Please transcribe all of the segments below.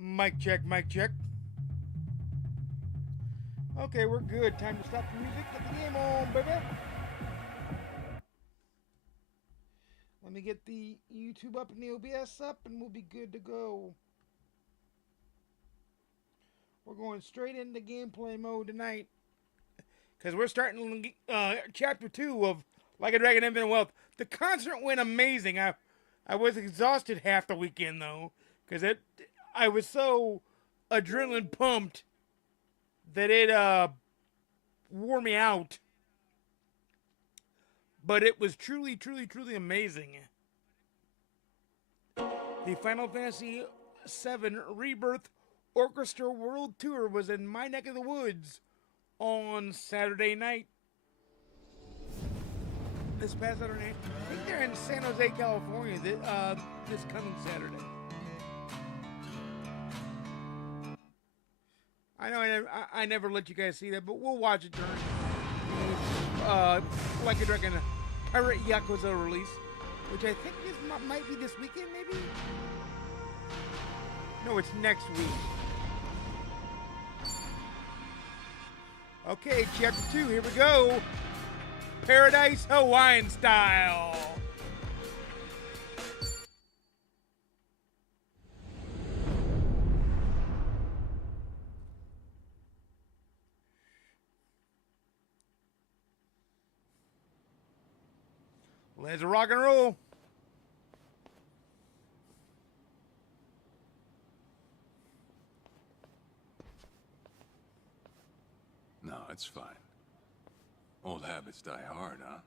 Mic check, mic check. Okay, we're good. Time to stop the music. Get the game on, baby. Let me get the YouTube up and the OBS up, and we'll be good to go. We're going straight into gameplay mode tonight. Because we're starting Chapter 2 of Like a Dragon Infinite Wealth. The concert went amazing. I was exhausted half the weekend, though. Because I was so adrenaline pumped that it wore me out. But it was truly, truly, truly amazing. The Final Fantasy VII Rebirth Orchestra World Tour was in my neck of the woods on Saturday night. This past Saturday night. I think they're in San Jose, California this coming Saturday. I know I never let you guys see that, but we'll watch it during Like a Dragon Pirate Yakuza release, which I think might be this weekend, maybe? No, it's next week. Okay, Chapter 2, here we go. Paradise Hawaiian style. Let's rock and roll. No, it's fine. Old habits die hard, huh?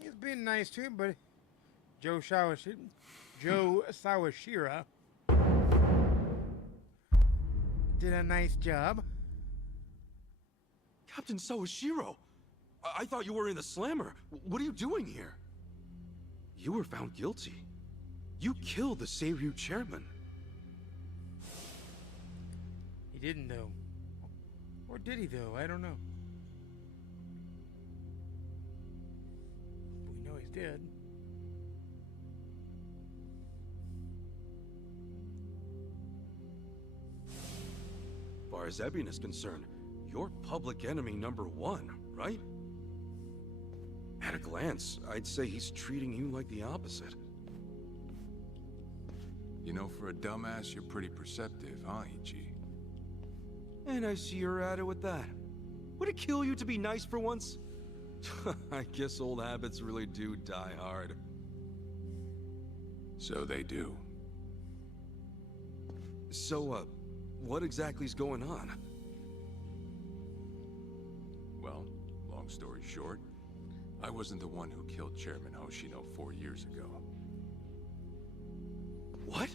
He's been nice to him, but Joe Sawashira did a nice job. Captain Sawashiro! I thought you were in the slammer. What are you doing here? You were found guilty. You killed the Seiryu chairman. He didn't, though. Or did he, though? I don't know. We know he's dead. As far as Ebion is concerned, you're public enemy #1, right? At a glance, I'd say he's treating you like the opposite. You know, for a dumbass, you're pretty perceptive, huh, Ichi? And I see you're at it with that. Would it kill you to be nice for once? I guess old habits really do die hard. So they do. So, what exactly's going on? Well, long story short, I wasn't the one who killed Chairman Hoshino 4 years ago. What?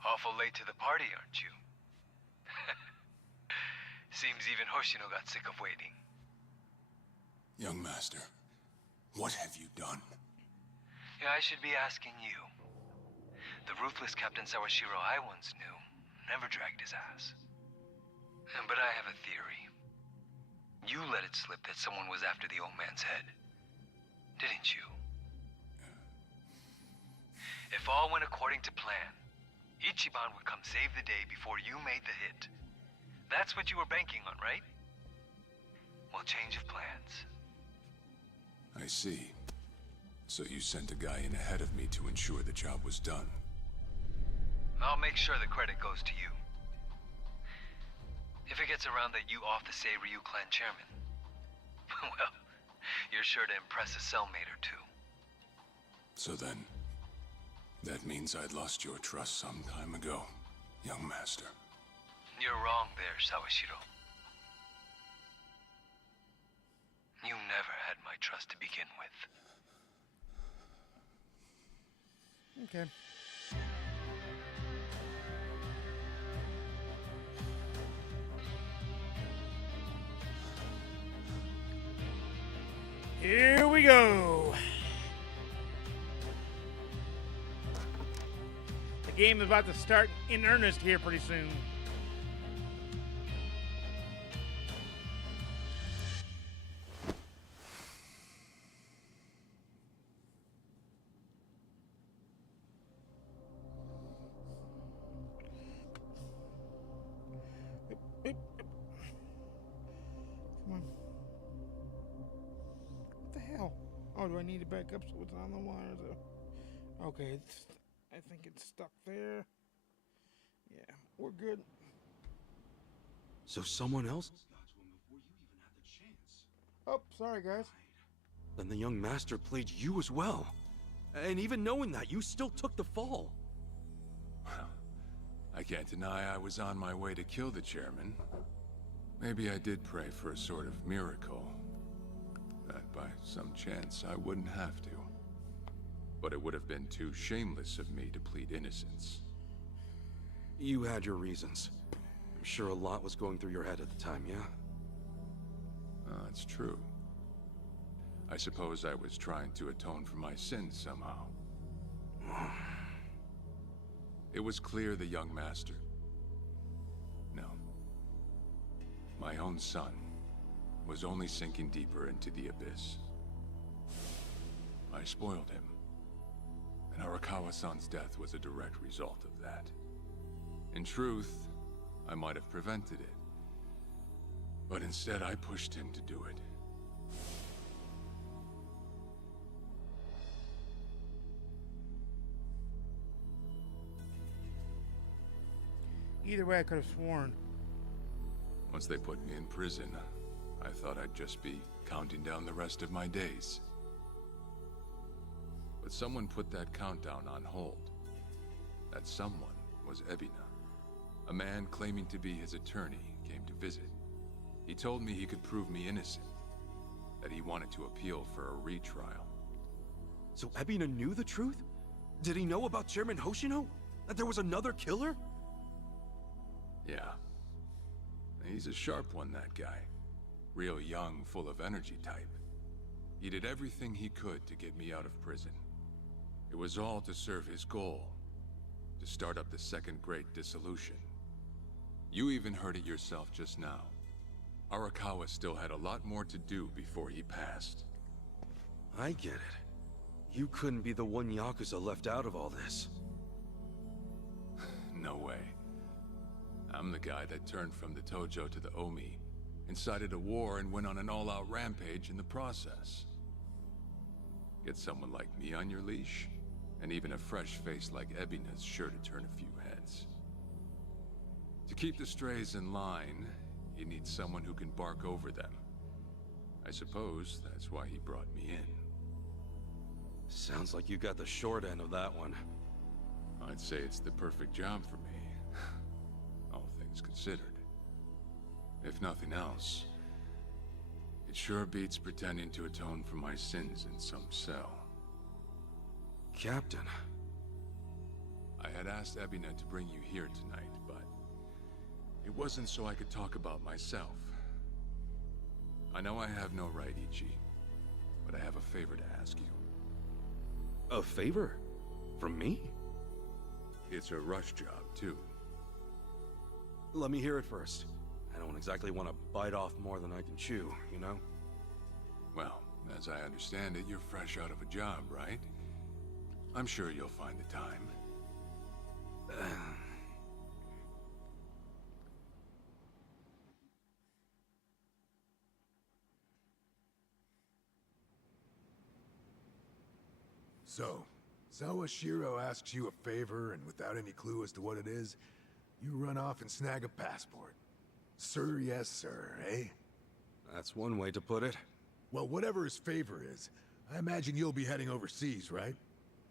Awful late to the party, aren't you? Seems even Hoshino got sick of waiting. Young master, what have you done? Yeah, I should be asking you. The ruthless Captain Sawashiro I once knew never dragged his ass. But I have a theory. You let it slip that someone was after the old man's head. Didn't you? If all went according to plan, Ichiban would come save the day before you made the hit. That's what you were banking on, right? Well, change of plans. I see. So you sent a guy in ahead of me to ensure the job was done. I'll make sure the credit goes to you. If it gets around that you off the Seiryu clan chairman, well, you're sure to impress a cellmate or two. So then, that means I'd lost your trust some time ago. young master. You're wrong there, Sawashiro. You never had my trust to begin with. Okay. Here we go. The game is about to start in earnest here pretty soon. Come on. What the hell? Oh, do I need to back up so it's on the wires? Okay, I think it's stuck there. Yeah, we're good. So someone else got to him before you even had the chance. Oh, sorry, guys. Then the young master played you as well. And even knowing that, you still took the fall. Well, I can't deny I was on my way to kill the chairman. Maybe I did pray for a sort of miracle. That by some chance I wouldn't have to. But it would have been too shameless of me to plead innocence. You had your reasons. I'm sure a lot was going through your head at the time, yeah? That's true. I suppose I was trying to atone for my sins somehow. It was clear the young master... No. My own son was only sinking deeper into the abyss. I spoiled him. And Arakawa-san's death was a direct result of that. In truth, I might have prevented it. But instead, I pushed him to do it. Either way, I could have sworn. Once they put me in prison, I thought I'd just be counting down the rest of my days. But someone put that countdown on hold. That someone was Ebina. A man claiming to be his attorney came to visit. He told me he could prove me innocent, that he wanted to appeal for a retrial. So Ebina knew the truth? Did he know about Chairman Hoshino? That there was another killer? Yeah. He's a sharp one, that guy. Real young, full of energy type. He did everything he could to get me out of prison. It was all to serve his goal, to start up the second great dissolution. You even heard it yourself just now. Arakawa still had a lot more to do before he passed. I get it. You couldn't be the one Yakuza left out of all this. No way. I'm the guy that turned from the Tojo to the Omi, incited a war and went on an all-out rampage in the process. Get someone like me on your leash, and even a fresh face like Ebina's sure to turn a few heads. To keep the strays in line, you need someone who can bark over them. I suppose that's why he brought me in. Sounds like you got the short end of that one. I'd say it's the perfect job for me, all things considered. If nothing else, it sure beats pretending to atone for my sins in some cell. Captain. I had asked Ebina to bring you here tonight, but it wasn't so I could talk about myself. I know I have no right, Ichi, but I have a favor to ask you. A favor? From me? It's a rush job, too. Let me hear it first. I don't exactly want to bite off more than I can chew, you know? Well, as I understand it, you're fresh out of a job, right? I'm sure you'll find the time. So, Sawashiro asks you a favor, and without any clue as to what it is, you run off and snag a passport. Sir, yes, sir, eh? That's one way to put it. Well, whatever his favor is, I imagine you'll be heading overseas, right?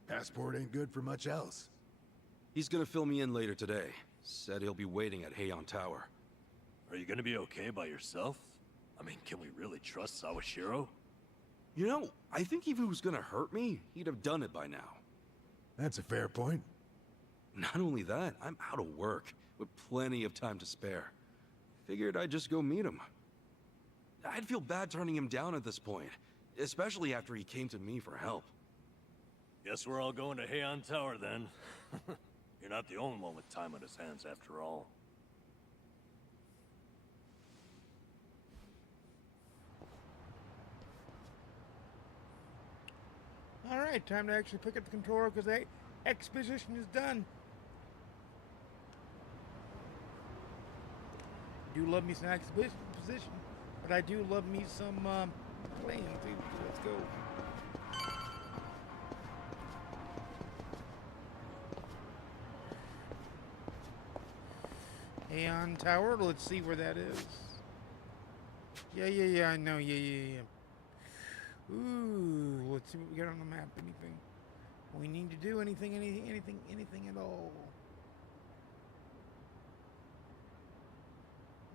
Passport ain't good for much else. He's gonna fill me in later today. Said he'll be waiting at Heian Tower. Are you gonna be okay by yourself? I mean, can we really trust Sawashiro? You know, I think if he was gonna hurt me, he'd have done it by now. That's a fair point. Not only that, I'm out of work, with plenty of time to spare. Figured I'd just go meet him. I'd feel bad turning him down at this point, especially after he came to me for help. Guess we're all going to Heian Tower then. You're not the only one with time on his hands after all. Alright, time to actually pick up the controller because the exposition is done. Do love me some exposition, but I do love me some playing too. So let's go. Aeon Tower, let's see where that is. Yeah, I know, yeah. Ooh, let's see what we got on the map. Anything we need to do? Anything at all?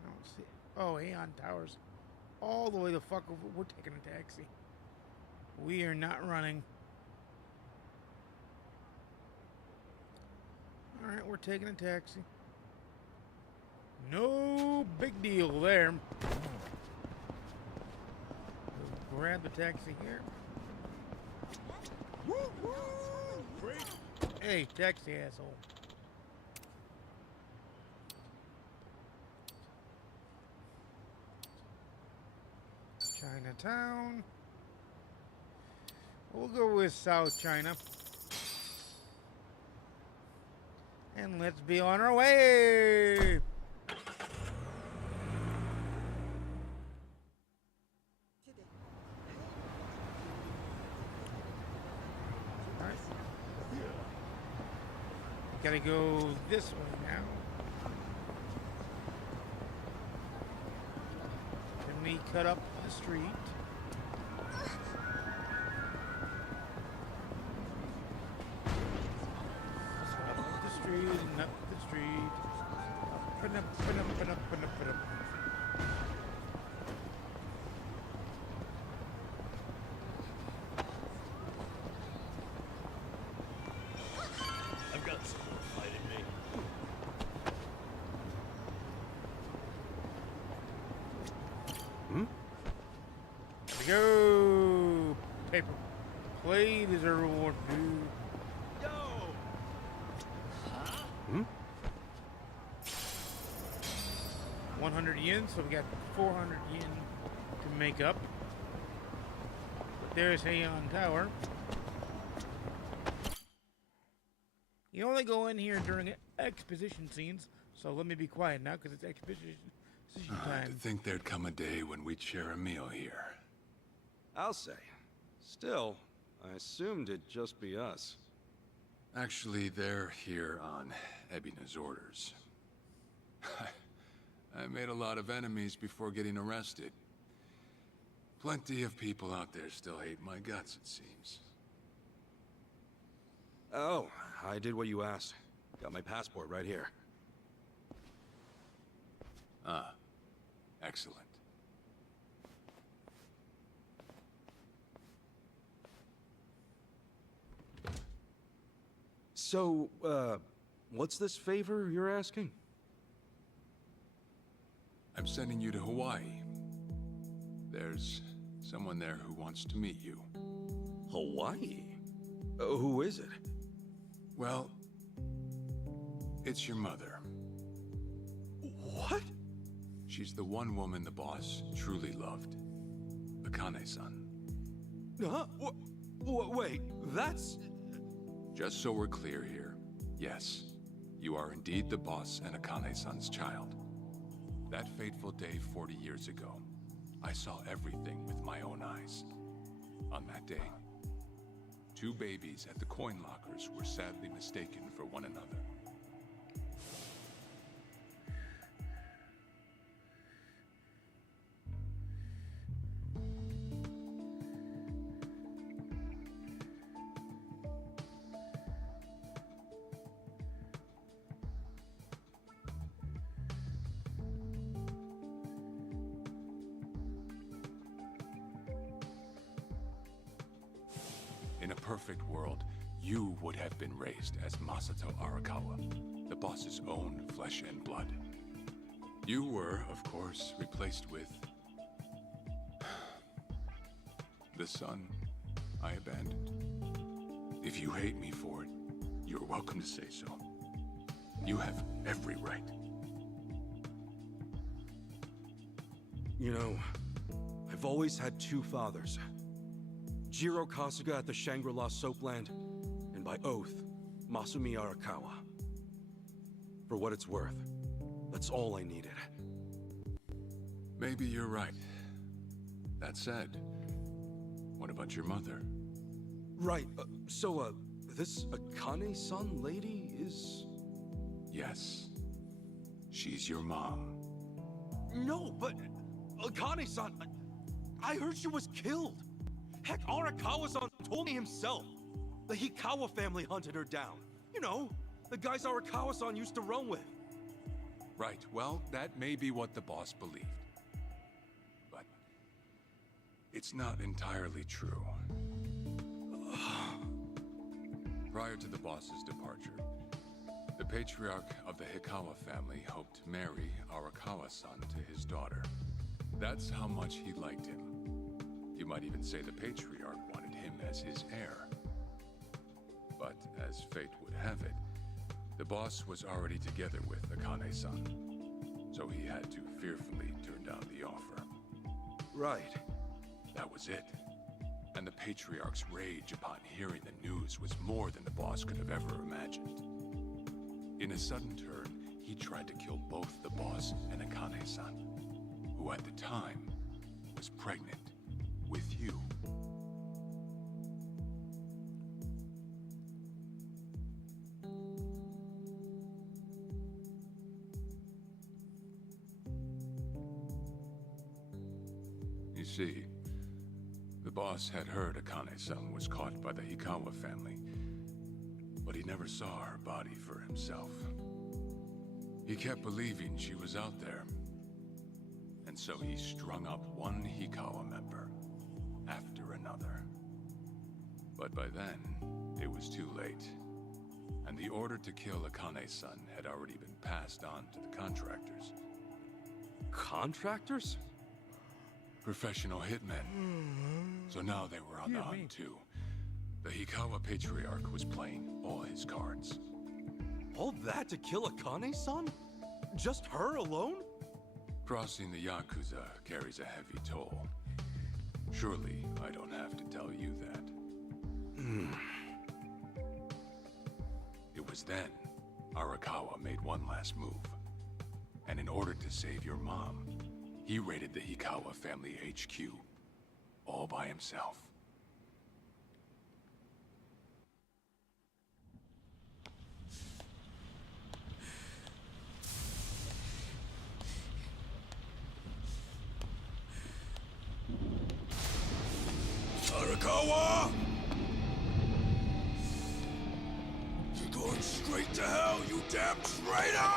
I don't see. Oh, Aeon Towers, all the way the fuck over. We're taking a taxi. We are not running. All right, we're taking a taxi. No big deal there. We'll grab the taxi here. Hey, taxi asshole. Chinatown. We'll go with South China. And let's be on our way. Gotta go this way now. Then we cut up the street. So up the street and up the street. Up and up and up and up and up and up. I've got some more fight in me. Go! Paper plate is our reward, dude. Yo! 100 yen, so we got 400 yen to make up. But there's Heian Tower. You only go in here during exposition scenes, so let me be quiet now because it's exposition To time. think there'd come a day when we'd share a meal here. I'll say. Still, I assumed it'd just be us. Actually, they're here on Ebina's orders. I made a lot of enemies before getting arrested. Plenty of people out there still hate my guts, it seems. Oh, I did what you asked. Got my passport right here. Ah, excellent. So, what's this favor you're asking? I'm sending you to Hawaii. There's someone there who wants to meet you. Hawaii? Who is it? Well, it's your mother. What? She's the one woman the boss truly loved. Akane-san. Huh? Wait, that's... Just so we're clear here, yes, you are indeed the boss and Akane-san's child. That fateful day 40 years ago, I saw everything with my own eyes. On that day, 2 babies at the coin lockers were sadly mistaken for one another. In a perfect world, you would have been raised as Masato Arakawa, the boss's own flesh and blood. You were, of course, replaced with the son I abandoned. If you hate me for it, you're welcome to say so. You have every right. You know, I've always had two fathers. Jiro Kasuga at the Shangri-La Soapland, and by oath, Masumi Arakawa. For what it's worth, that's all I needed. Maybe you're right. That said, what about your mother? Right, this Akane-san lady is... Yes. She's your mom. No, but Akane-san... I heard she was killed. Heck, Arakawa-san told me himself. The Hikawa family hunted her down. You know, the guys Arakawa-san used to roam with. Right, well, that may be what the boss believed. But it's not entirely true. Prior to the boss's departure, the patriarch of the Hikawa family hoped to marry Arakawa-san to his daughter. That's how much he liked him. You might even say the patriarch wanted him as his heir. But as fate would have it, the boss was already together with Akane-san, so he had to fearfully turn down the offer. Right. That was it. And the patriarch's rage upon hearing the news was more than the boss could have ever imagined. In a sudden turn, he tried to kill both the boss and Akane-san, who at the time was pregnant with you. You see, the boss had heard Akane-san was caught by the Hikawa family, but he never saw her body for himself. He kept believing she was out there, and so he strung up one Hikawa member after another. But by then, it was too late, and the order to kill Akane-san had already been passed on to the contractors. Contractors? Professional hitmen. So now they were on the hunt too. The Hikawa patriarch was playing all his cards. All that to kill Akane-san? Just her alone? Crossing the Yakuza carries a heavy toll. Surely I don't have to tell you that. It was then Arakawa made one last move. And in order to save your mom, he raided the Hikawa family HQ, all by himself. Arakawa! You're going straight to hell, you damn traitor!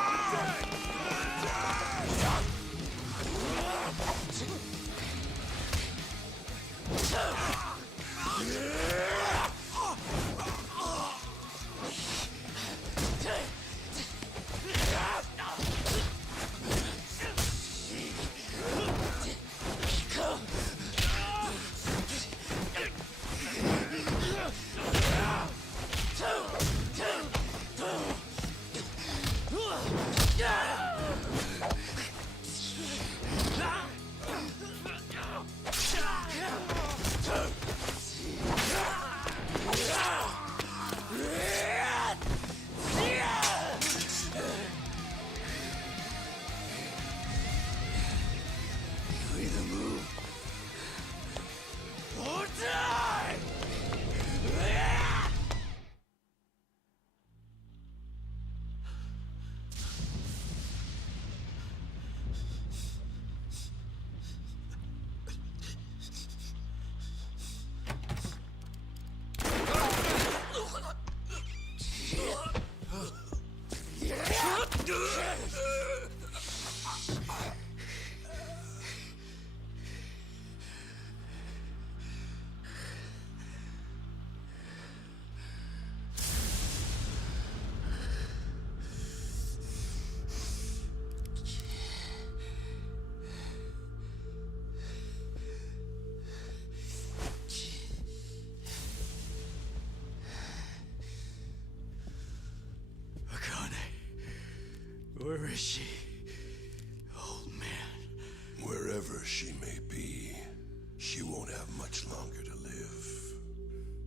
much longer to live.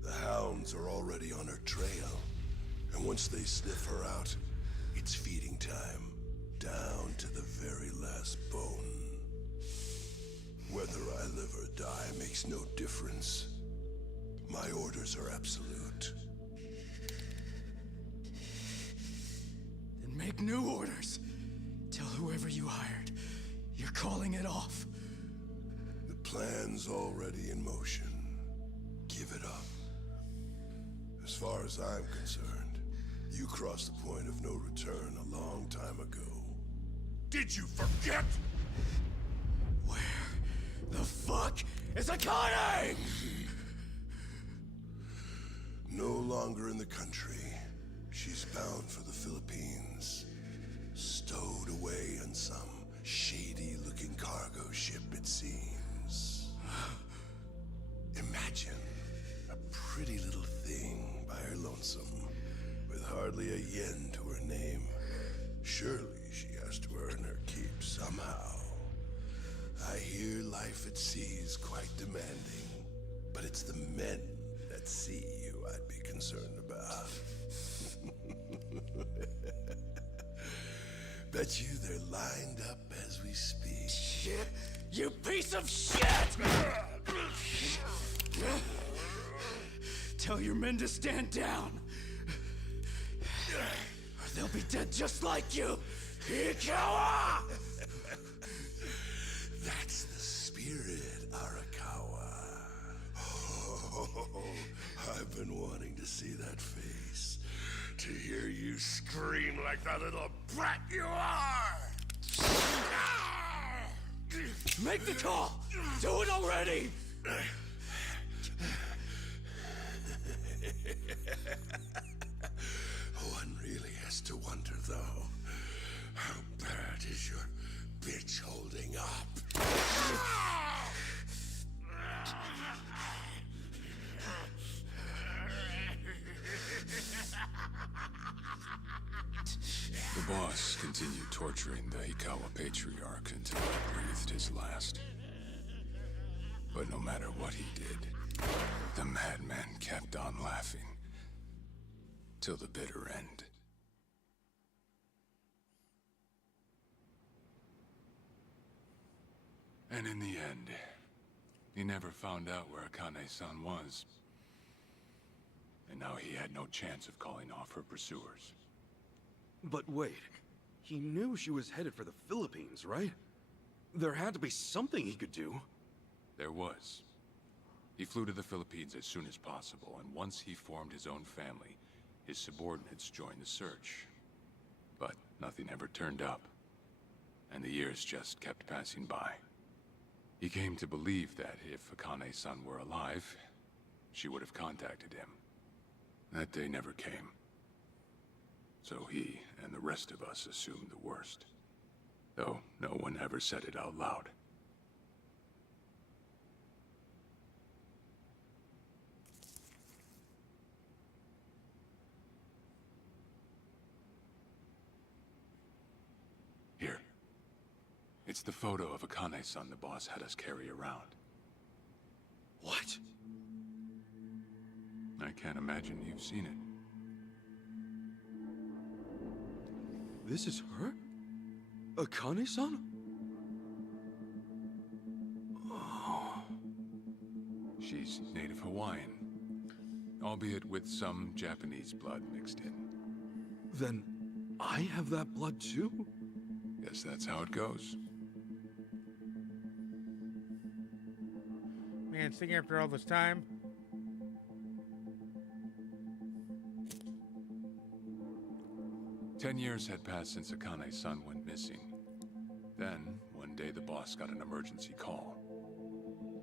The hounds are already on her trail, and once they sniff her out, it's feeding time, down to the very last bone. Whether I live or die makes no difference. My orders are absolute. Then make new orders. Tell whoever you hired, you're calling it off. The plan's already in motion. Give it up. As far as I'm concerned, you crossed the point of no return a long time ago. Did you forget? Where the fuck is Akane? No longer in the country. She's bound for the Philippines. Stowed away on some shady-looking cargo ship, it seems. Imagine a pretty little thing by her lonesome, with hardly a yen to her name. Surely she has to earn her keep somehow. I hear life at sea is quite demanding, but it's the men at sea who I'd be concerned about. Bet you they're lined up as we speak. Shit! You piece of shit! Tell your men to stand down. Or they'll be dead just like you. Ikawa! That's the spirit, Arakawa. Oh, I've been wanting to see that face. To hear you scream like the little brat you are! Make the call! Do it already! One really has to wonder, though, how bad is your bitch holding up? The boss continued torturing the Hikawa patriarch until he breathed his last. But no matter what he did, the madman kept on laughing. Till the bitter end. And in the end, he never found out where Akane-san was. And now he had no chance of calling off her pursuers. But wait, he knew she was headed for the Philippines, right? There had to be something he could do. There was. He flew to the Philippines as soon as possible, and once he formed his own family, his subordinates joined the search. But nothing ever turned up, and the years just kept passing by. He came to believe that if Akane-san were alive, she would have contacted him. That day never came. So he and the rest of us assumed the worst. Though no one ever said it out loud. Here. It's the photo of Akane-san the boss had us carry around. What? I can't imagine you've seen it. This is her? Akane-san? Oh. She's native Hawaiian, albeit with some Japanese blood mixed in. Then I have that blood too? Guess that's how it goes. Man, sitting after all this time. 10 years had passed since Akane-san went missing. Then, one day the boss got an emergency call.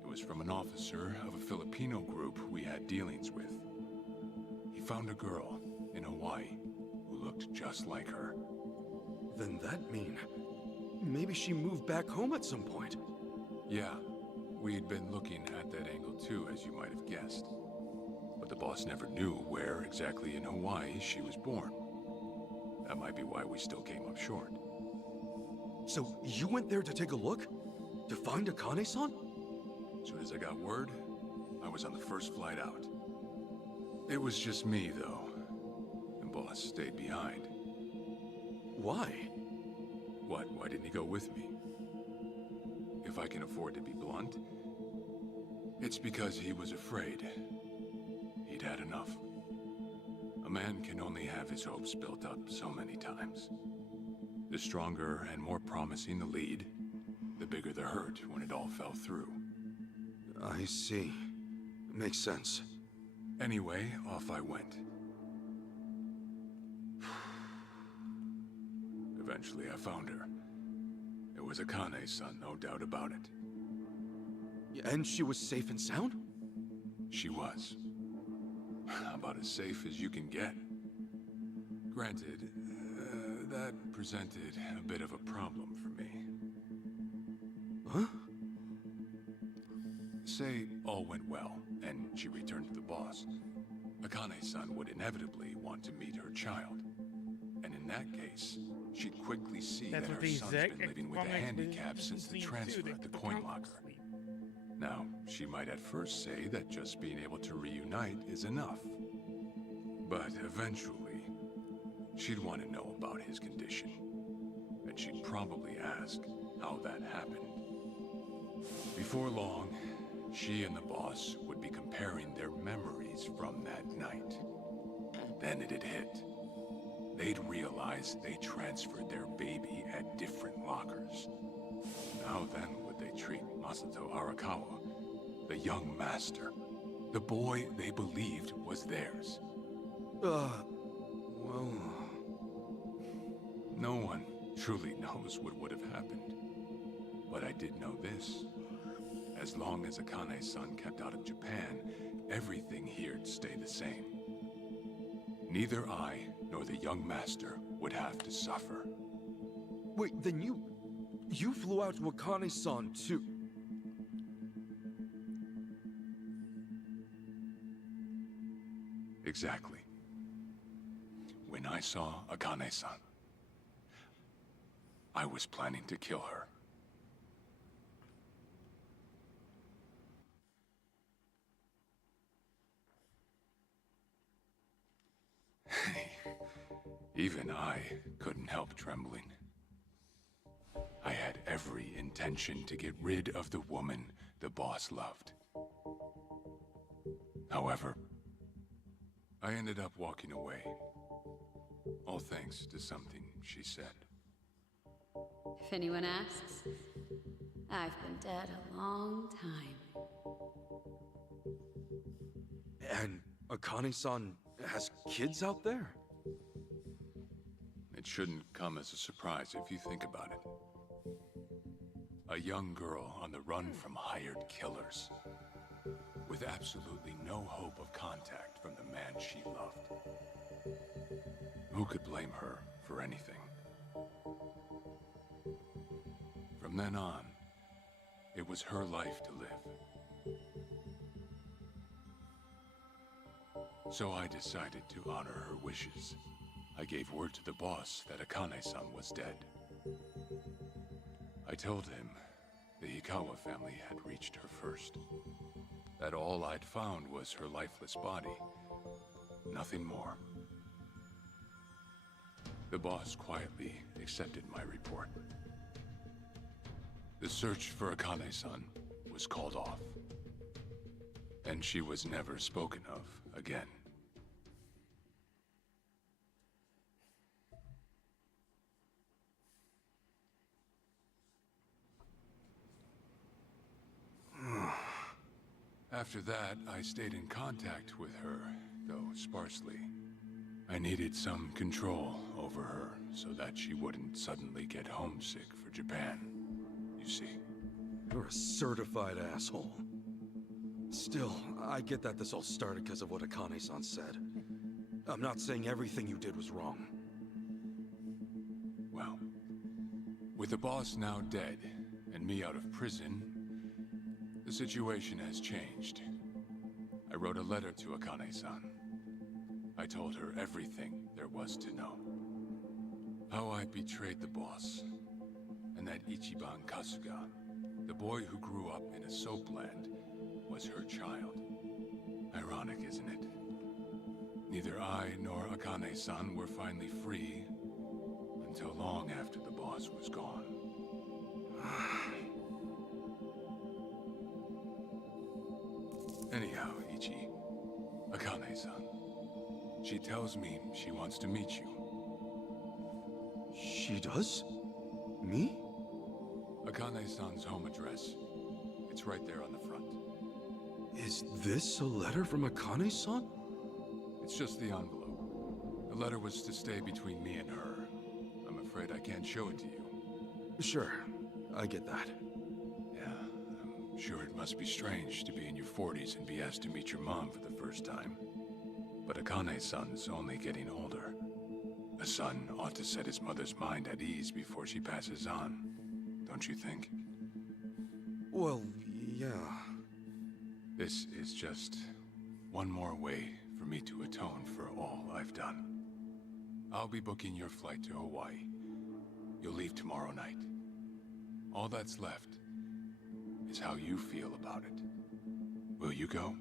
It was from an officer of a Filipino group we had dealings with. He found a girl in Hawaii who looked just like her. Then that mean maybe she moved back home at some point. Yeah, we'd been looking at that angle too, as you might have guessed. But the boss never knew where exactly in Hawaii she was born. That might be why we still came up short. So you went there to take a look? To find Akane-san? As soon as I got word, I was on the first flight out. It was just me, though. The boss stayed behind. Why? What? Why didn't he go with me? If I can afford to be blunt, it's because he was afraid. He'd had enough. A man can only have his hopes built up so many times. The stronger and more promising the lead, the bigger the hurt when it all fell through. I see. Makes sense. Anyway, off I went. Eventually, I found her. It was Akane's son, no doubt about it. And she was safe and sound? She was. About as safe as you can get. Granted, that presented a bit of a problem for me. Huh? Say all went well, and she returned to the boss. Akane's son would inevitably want to meet her child. And in that case, she'd quickly see That's that what her these son's been living with a handicap since the transfer at the coin locker. Now, she might at first say that just being able to reunite is enough. But eventually, she'd want to know about his condition. And she'd probably ask how that happened. Before long, she and the boss would be comparing their memories from that night. Then it'd hit. They'd realize they transferred their baby at different lockers. How then would they treat Masato Arakawa, the young master, the boy they believed was theirs? Well... No one truly knows what would have happened. But I did know this. As long as Akane's son kept out of Japan, everything here'd stay the same. Neither I nor the young master would have to suffer. Wait, then you flew out to Akane-san too? Exactly. When I saw Akane-san, I was planning to kill her. Even I couldn't help trembling. I had every intention to get rid of the woman the boss loved. However, I ended up walking away. All thanks to something she said. If anyone asks, I've been dead a long time. And Akane-san has kids out there? It shouldn't come as a surprise if you think about it. A young girl on the run from hired killers, with absolutely no hope of contact from the man she loved. Who could blame her for anything? From then on, it was her life to live. So I decided to honor her wishes. I gave word to the boss that Akane-san was dead. I told him the Hikawa family had reached her first. That all I'd found was her lifeless body. Nothing more. The boss quietly accepted my report. The search for Akane-san was called off. And she was never spoken of again. After that, I stayed in contact with her, though sparsely. I needed some control over her so that she wouldn't suddenly get homesick for Japan, you see. You're a certified asshole. Still, I get that this all started because of what Akane-san said. I'm not saying everything you did was wrong. Well, with the boss now dead and me out of prison, the situation has changed. I wrote a letter to Akane-san. I told her everything there was to know. How I betrayed the boss, and that Ichiban Kasuga, the boy who grew up in a soapland, was her child. neither I nor Akane-san were finally free until long after the boss was gone. Anyhow, Ichi, Akane-san, she tells me she wants to meet you. She does? Me? Akane-san's home address. It's right there on the front. Is this a letter from Akane-san? It's just the envelope. The letter was to stay between me and her. I'm afraid I can't show it to you. Sure, I get that. Yeah, I'm sure it must be strange to be in your 40s and be asked to meet your mom for the first time. But Akane-san's only getting older. A son ought to set his mother's mind at ease before she passes on. Don't you think? Well, yeah. This is just one more way for me to atone for all I've done. I'll be booking your flight to Hawaii. You'll leave tomorrow night. All that's left is how you feel about it. Will you go?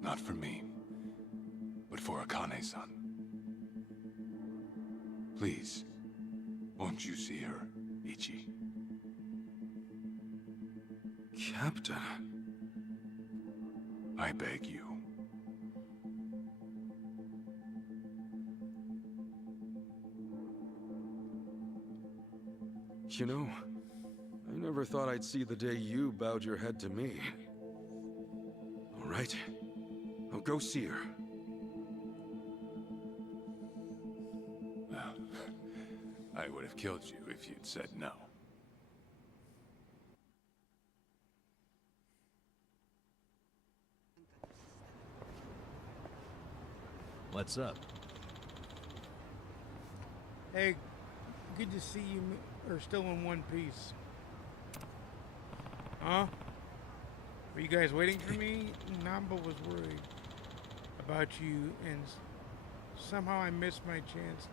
Not for me, but for Akane-san. Please, won't you see her, Ichi? Captain. I beg you. You know, I never thought I'd see the day you bowed your head to me. All right, I'll go see her. Well, I would have killed you if you'd said no. What's up? Hey, good to see you are still in one piece. Huh? Were you guys waiting for me? Namba was worried about you, and somehow I missed my chance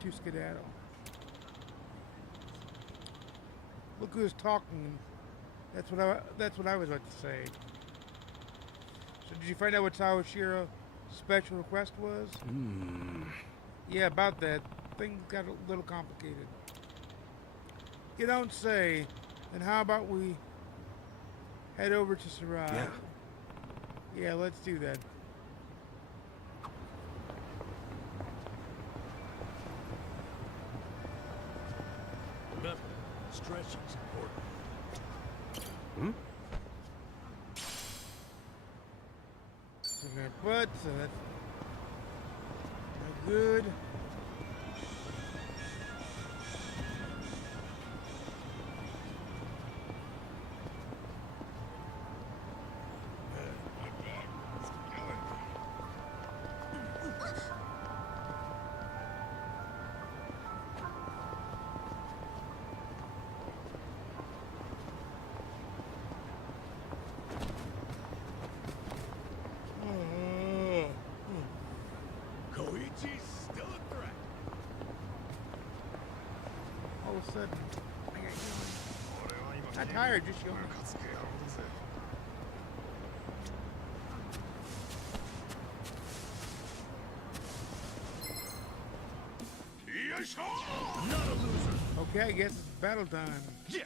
to skedaddle. Look who's talking. That's what I was about to say. So did you find out what Sawashiro's special request was? Yeah, about that. Things got a little complicated. You don't say. Then how about we head over to Sarai? Yeah. Yeah, let's do that. Remember, stretching's important. In their butt, so that's no good. Koichi's still a threat. All of a sudden, I got yawning. Not tired, just yawning. Not a loser. Okay, I guess it's battle time. Yeah.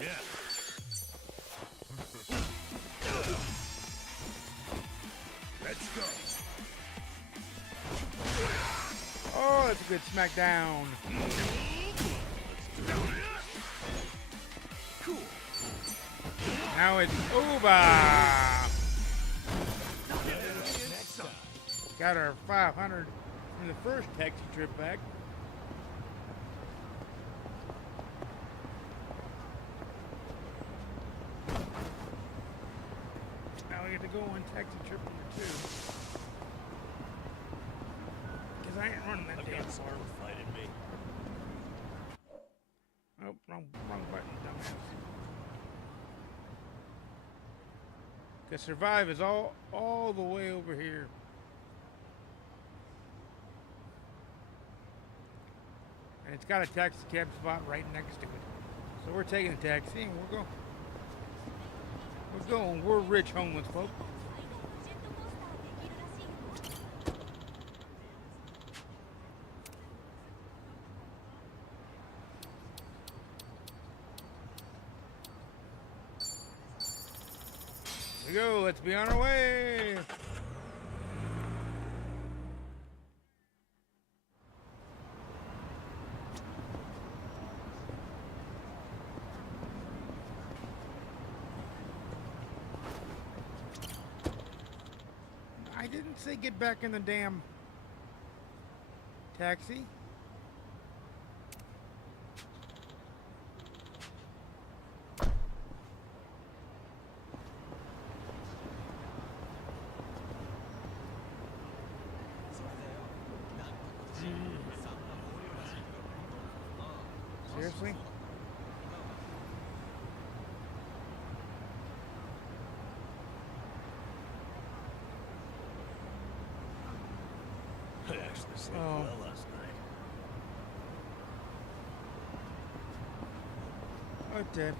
Yeah. Let's go. Oh, that's a good smackdown. Cool. Now it's over. Next time. Got our 500 from the first taxi trip back. Now we get to go on taxi trip number 2. Because I ain't running that I've damn got far. some fight in me. Oh, wrong button, dumbass. Because survive is all the way over here. And it's got a taxi cab spot right next to it. So we're taking a taxi and we're going. We're going. We're rich homeless folk. Here we go. Let's be on our way. I didn't say get back in the damn taxi. Seriously? I actually slept well last night. Okay.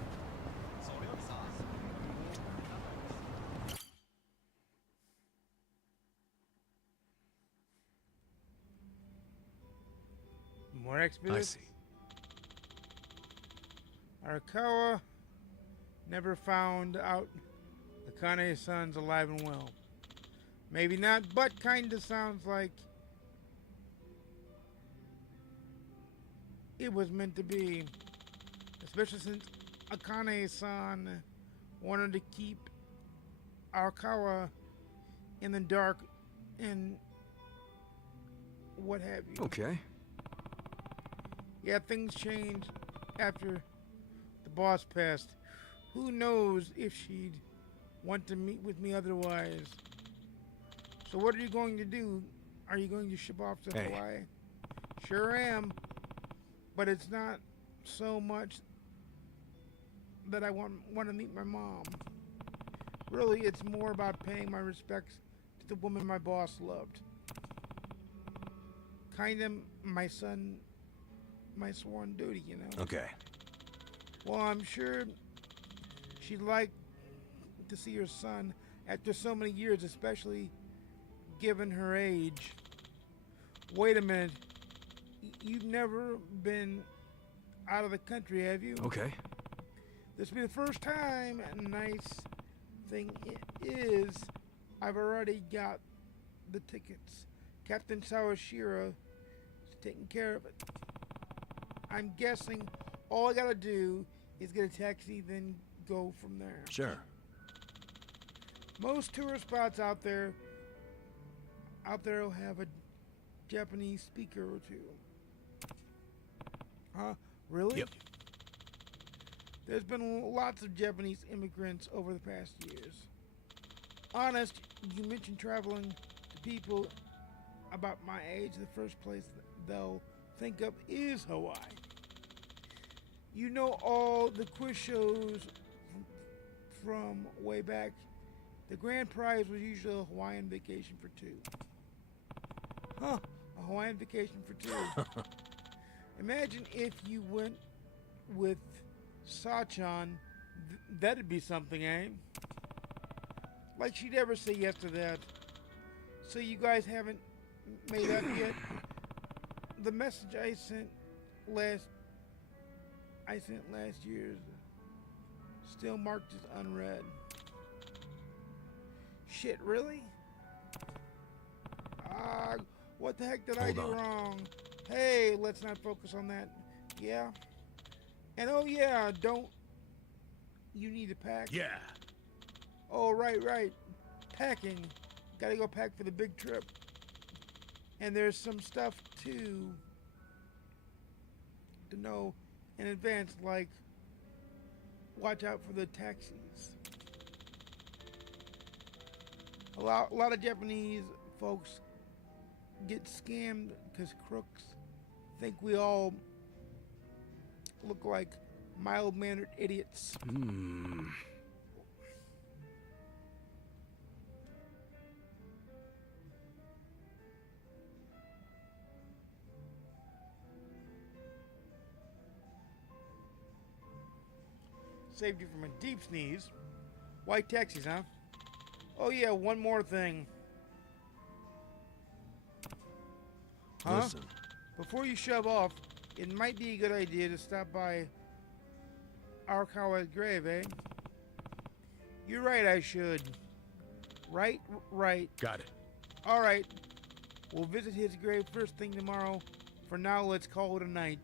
More expedition. I see. Arakawa never found out Akane's son's alive and well. Maybe not, but kinda sounds like it was meant to be. Especially since Akane's son wanted to keep Arakawa in the dark and what have you. Okay. Yeah, things changed after the boss passed. Who knows if she'd want to meet with me otherwise. So what are you going to do? Are you going to ship off to Hawaii? Sure am. But it's not so much that I want to meet my mom. Really, it's more about paying my respects to the woman my boss loved. Kind of my sworn duty, you know? Okay. Well, I'm sure she'd like to see her son after so many years, especially given her age. Wait a minute. You've never been out of the country, have you? Okay. This will be the first time. Nice thing is, I've already got the tickets. Captain Sawashiro is taking care of it. I'm guessing all I gotta do is get a taxi, then go from there. Sure. Most tourist spots out there will have a Japanese speaker or two. Huh? Really? Yep. There's been lots of Japanese immigrants over the past years. Honest, you mentioned traveling to people about my age. The first place they'll think of is Hawaii. You know all the quiz shows from way back. The grand prize was usually a Hawaiian vacation for two. Huh, a Hawaiian vacation for two. Imagine if you went with Sachan. That'd be something, eh? Like she'd ever say yes to that. So you guys haven't made up yet? The message I sent last year still marked as unread. Shit, really? What the heck did I do wrong? Hey, let's not focus on that. Yeah? And oh yeah, don't you need to pack? Yeah. Oh, right. Packing. Gotta go pack for the big trip. And there's some stuff too to know in advance, like watch out for the taxis. A lot of Japanese folks get scammed because crooks think we all look like mild-mannered idiots. Saved you from a deep sneeze. White taxis, huh? Oh yeah, one more thing. Huh? Listen. Before you shove off, it might be a good idea to stop by Arakawa's grave, eh? You're right, I should. Right. Got it. All right. We'll visit his grave first thing tomorrow. For now, let's call it a night.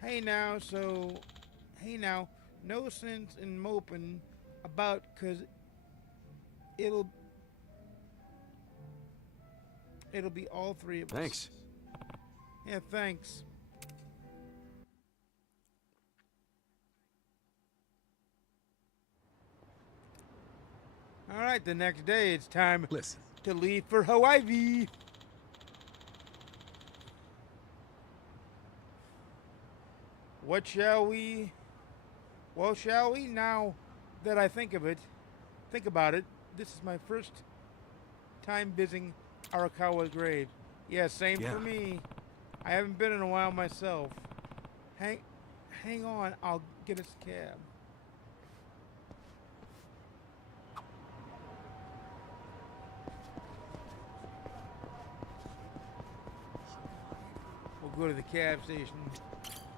Hey now, no sense in moping about, 'cause it'll be all three of us. Thanks. Yeah, thanks. All right, the next day it's time Listen. to leave for Hawaii. What shall we? Well, shall we? Now that I think about it, this is my first time visiting Arakawa's grave. Yeah, same for me. I haven't been in a while myself. Hang on, I'll get us a cab. We'll go to the cab station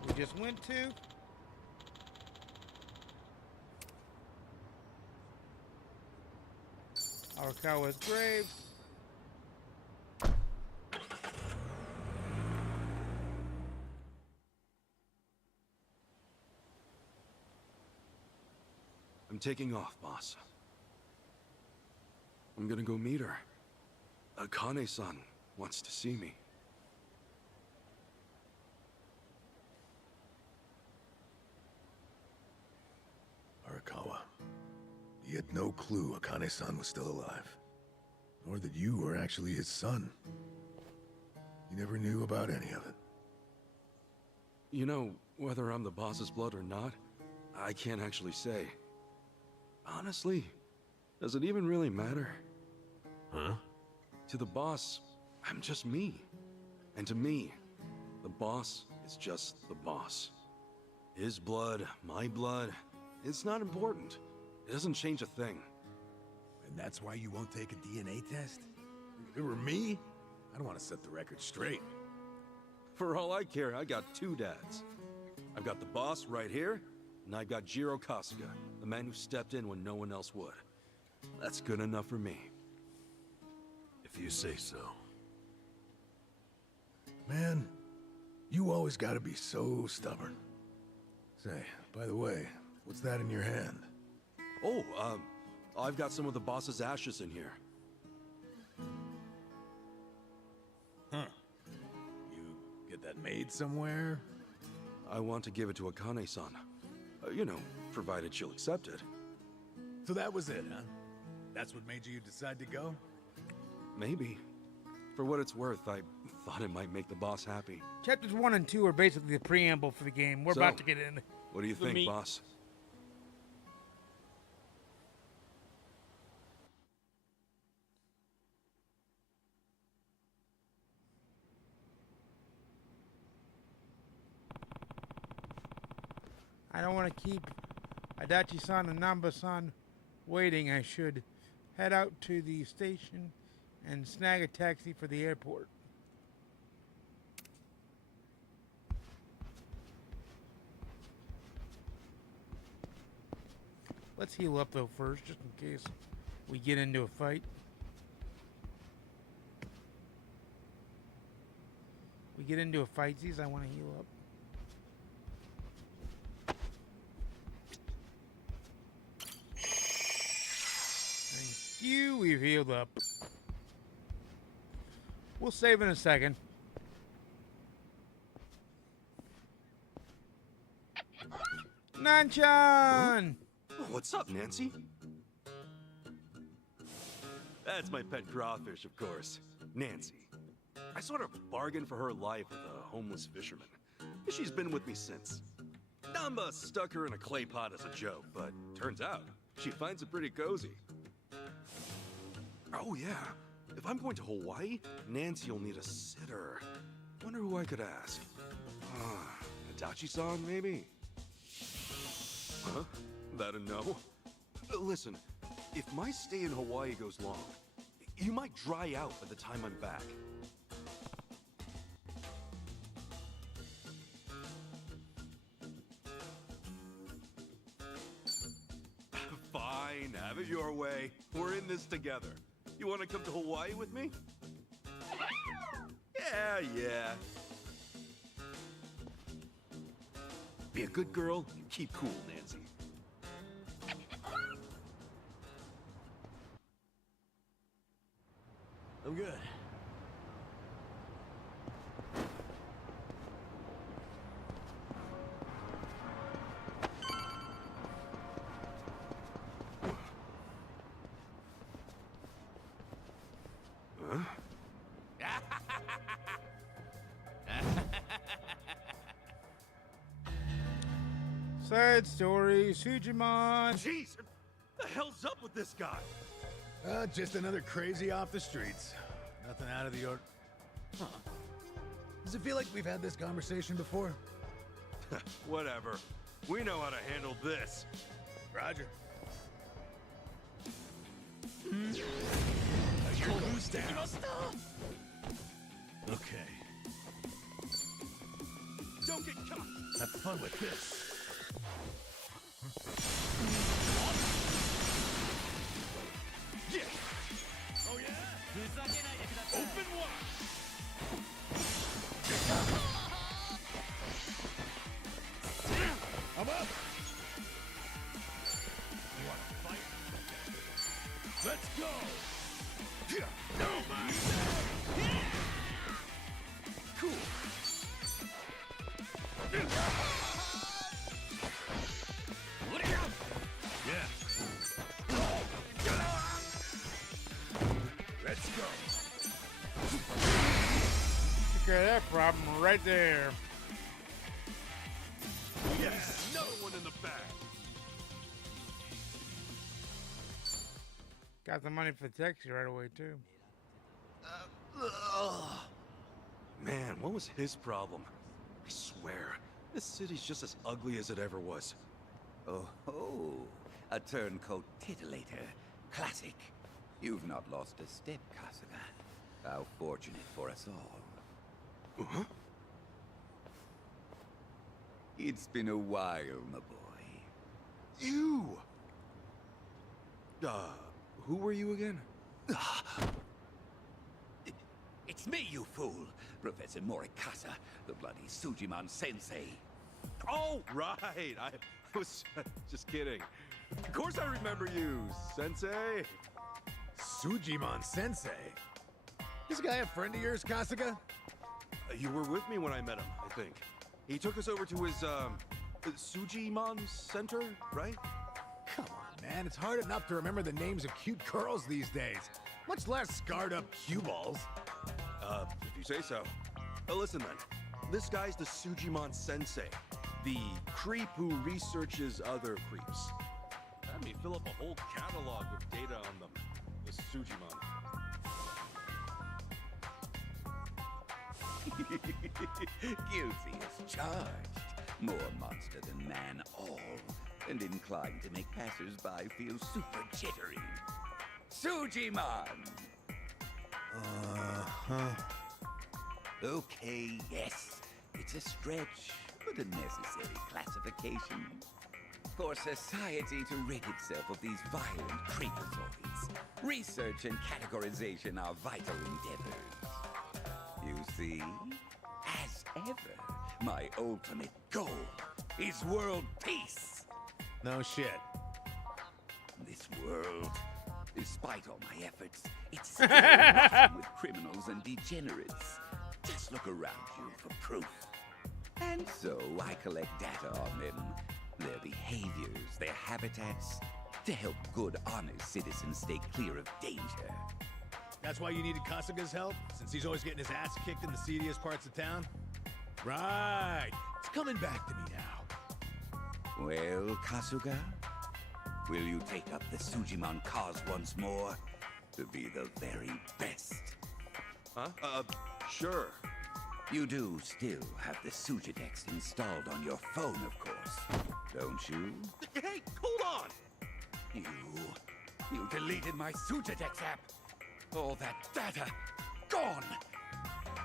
we just went to. Arakawa's grave. I'm taking off, boss. I'm gonna go meet her. Akane-san wants to see me. Arakawa, he had no clue Akane-san was still alive. Nor that you were actually his son. He never knew about any of it. You know, whether I'm the boss's blood or not, I can't actually say. Honestly, does it even really matter? Huh? To the boss, I'm just me. And to me, the boss is just the boss. His blood, my blood, it's not important. It doesn't change a thing. And that's why you won't take a DNA test? If it were me, I'd want to set the record straight. For all I care, I got two dads. I've got the boss right here, and I've got Jiro Kasuga, the man who stepped in when no one else would. That's good enough for me. If you say so. Man, you always gotta be so stubborn. Say, by the way, what's that in your hand? Oh, I've got some of the boss's ashes in here. Huh. You get that made somewhere? I want to give it to Akane-san. You know, provided she'll accept it. So that was it, huh? That's what made you decide to go? Maybe. For what it's worth, I thought it might make the boss happy. Chapters 1 and 2 are basically the preamble for the game. We're So, about to get in. What do you think, meat. boss? I don't want to keep Adachi-san and Namba-san waiting. I should head out to the station and snag a taxi for the airport. Let's heal up though first, just in case we get into a fight. We get into a fightsies, I want to heal up. Thank you, we've healed up. We'll save in a second. Nanchan! What's up, Nancy? That's my pet crawfish, of course. Nancy. I sort of bargained for her life with a homeless fisherman. She's been with me since. Namba stuck her in a clay pot as a joke, but turns out she finds it pretty cozy. Oh yeah, if I'm going to Hawaii, Nancy'll need a sitter. Wonder who I could ask. Adachi-san, maybe? Huh? That a no? Listen, if my stay in Hawaii goes long, you might dry out by the time I'm back. Fine, have it your way. We're in this together. You want to come to Hawaii with me? Yeah. Be a good girl and keep cool, Nancy. I'm good. Sad story, Sujimon. Jeez, what the hell's up with this guy? Just another crazy off the streets. Nothing out of the ordinary. Huh. Does it feel like we've had this conversation before? Whatever. We know how to handle this. Roger. Who's down? Okay. Don't get caught! Have fun with this. Yeah! Oh yeah? Open wide! I'm up! You wanna fight? Let's go! Cool. Yeah. Let's go. Took care of that problem right there. Yes! Another one in the bag! Got the money for the taxi right away, too. Man, what was his problem? I swear, this city's just as ugly as it ever was. Oh, a turncoat titillator. Classic. You've not lost a step, Kasuga. How fortunate for us all. Uh-huh. It's been a while, my boy. You! Who were you again? It's me, you fool! Professor Morikasa, the bloody Sujimon sensei. Oh, right! I was just kidding. Of course I remember you, Sensei! Sujimon Sensei? This guy a friend of yours, Kasuga? You were with me when I met him, I think. He took us over to his, Sujimon Center, right? Come on, man. It's hard enough to remember the names of cute girls these days. Much less scarred up cue balls. If you say so. Listen then. This guy's the Sujimon Sensei. The creep who researches other creeps. Had me fill up a whole catalog with data on them. The Sujimon. Guilty as charged. More monster than man all. And inclined to make passers-by feel super jittery. Sujimon! Uh-huh. Okay, yes. It's a stretch, but a necessary classification. For society to rid itself of these violent creepazoids, research and categorization are vital endeavors. You see, as ever, my ultimate goal is world peace. No shit. This world, despite all my efforts, it's still rotten with criminals and degenerates. Just look around you for proof. And so I collect data on them, their behaviors, their habitats, to help good, honest citizens stay clear of danger. That's why you needed Kasuga's help? Since he's always getting his ass kicked in the seediest parts of town? Right. It's coming back to me now. Well, Kasuga, will you take up the Sujimon cause once more? To be the very best? Huh? Sure. You do still have the Sujidex installed on your phone, of course, don't you? Hey, hold on! You deleted my Sujidex app. All that data, gone.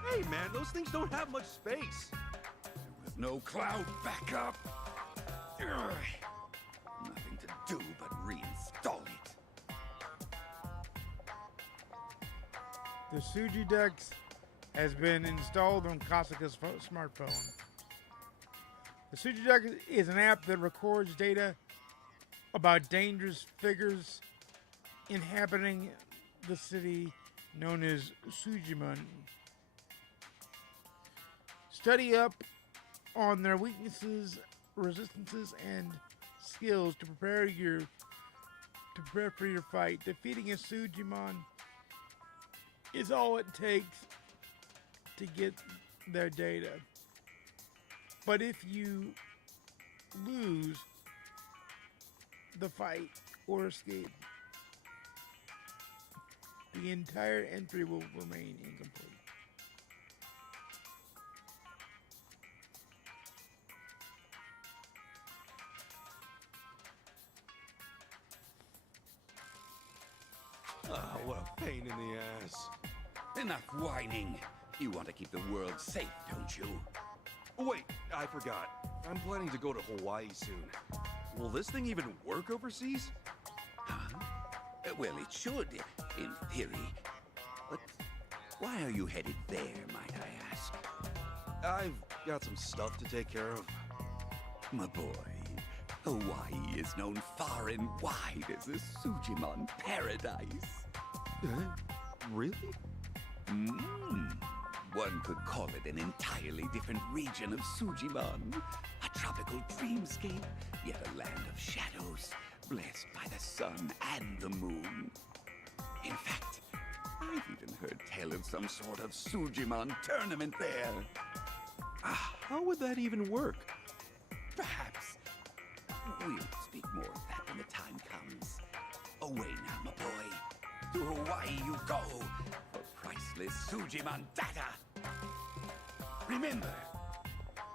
Hey man, those things don't have much space. With no cloud backup. Ugh. Nothing to do but reinstall it. The Sujidex has been installed on Kasuka's smartphone. The Sujidex is an app that records data about dangerous figures inhabiting the city known as Sujimon. Study up on their weaknesses, resistances, and skills to prepare for your fight. Defeating a Sujimon is all it takes to get their data. But if you lose the fight or escape, the entire entry will remain incomplete. Oh, what a pain in the ass. Enough whining. You want to keep the world safe, don't you? Wait, I forgot. I'm planning to go to Hawaii soon. Will this thing even work overseas? Huh? Well, it should, in theory. But why are you headed there, might I ask? I've got some stuff to take care of. My boy, Hawaii is known far and wide as the Sujimon paradise. Really? One could call it an entirely different region of Sujimon. A tropical dreamscape, yet a land of shadows, blessed by the sun and the moon. In fact, I've even heard tell of some sort of Sujimon tournament there. How would that even work? Perhaps. We'll speak more of that when the time comes. Away now, my boy. To Hawaii you go for priceless Sujimon data. Remember,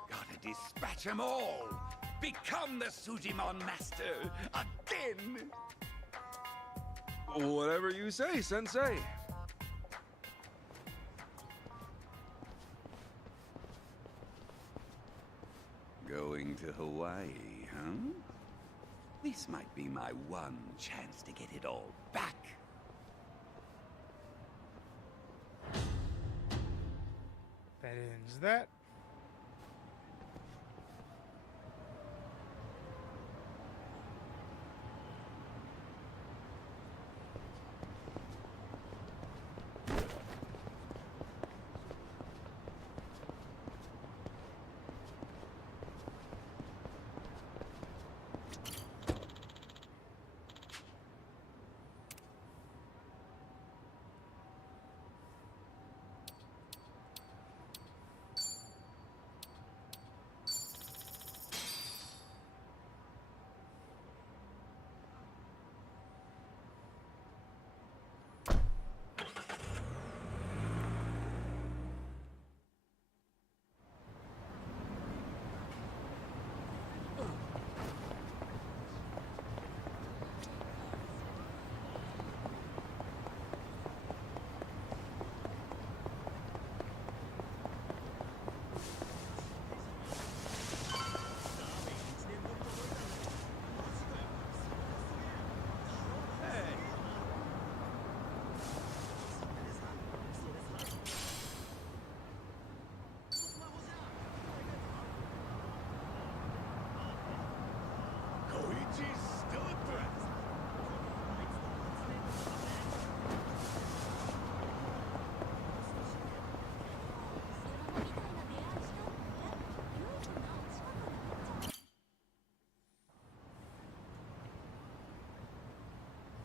gotta dispatch them all. Become the Sujimon master again. Whatever you say, Sensei. Going to Hawaii, huh? This might be my one chance to get it all back. That ends that.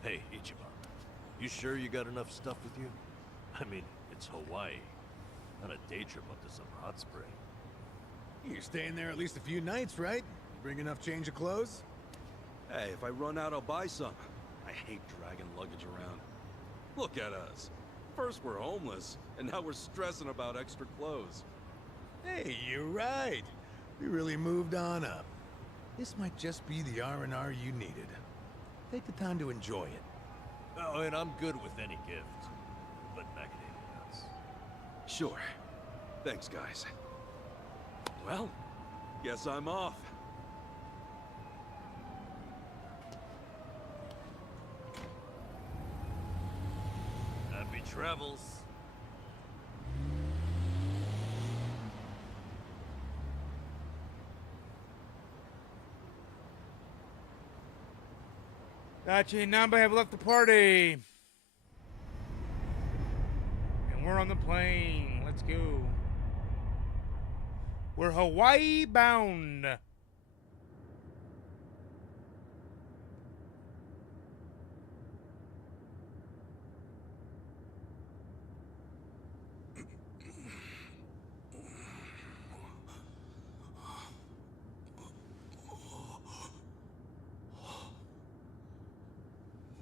Hey, Ichiban. You sure you got enough stuff with you? I mean, it's Hawaii. Not a day trip up to some hot spring. You're staying there at least a few nights, right? Bring enough change of clothes? Hey, if I run out, I'll buy some. I hate dragging luggage around. Look at us. First we're homeless, and now we're stressing about extra clothes. Hey, you're right. We really moved on up. This might just be the R&R you needed. Take the time to enjoy it. Oh, and I'm good with any gift. But macadamia nuts. Sure. Thanks, guys. Well, guess I'm off. Happy travels. Dachi and Namba have left the party. And we're on the plane. Let's go. We're Hawaii bound.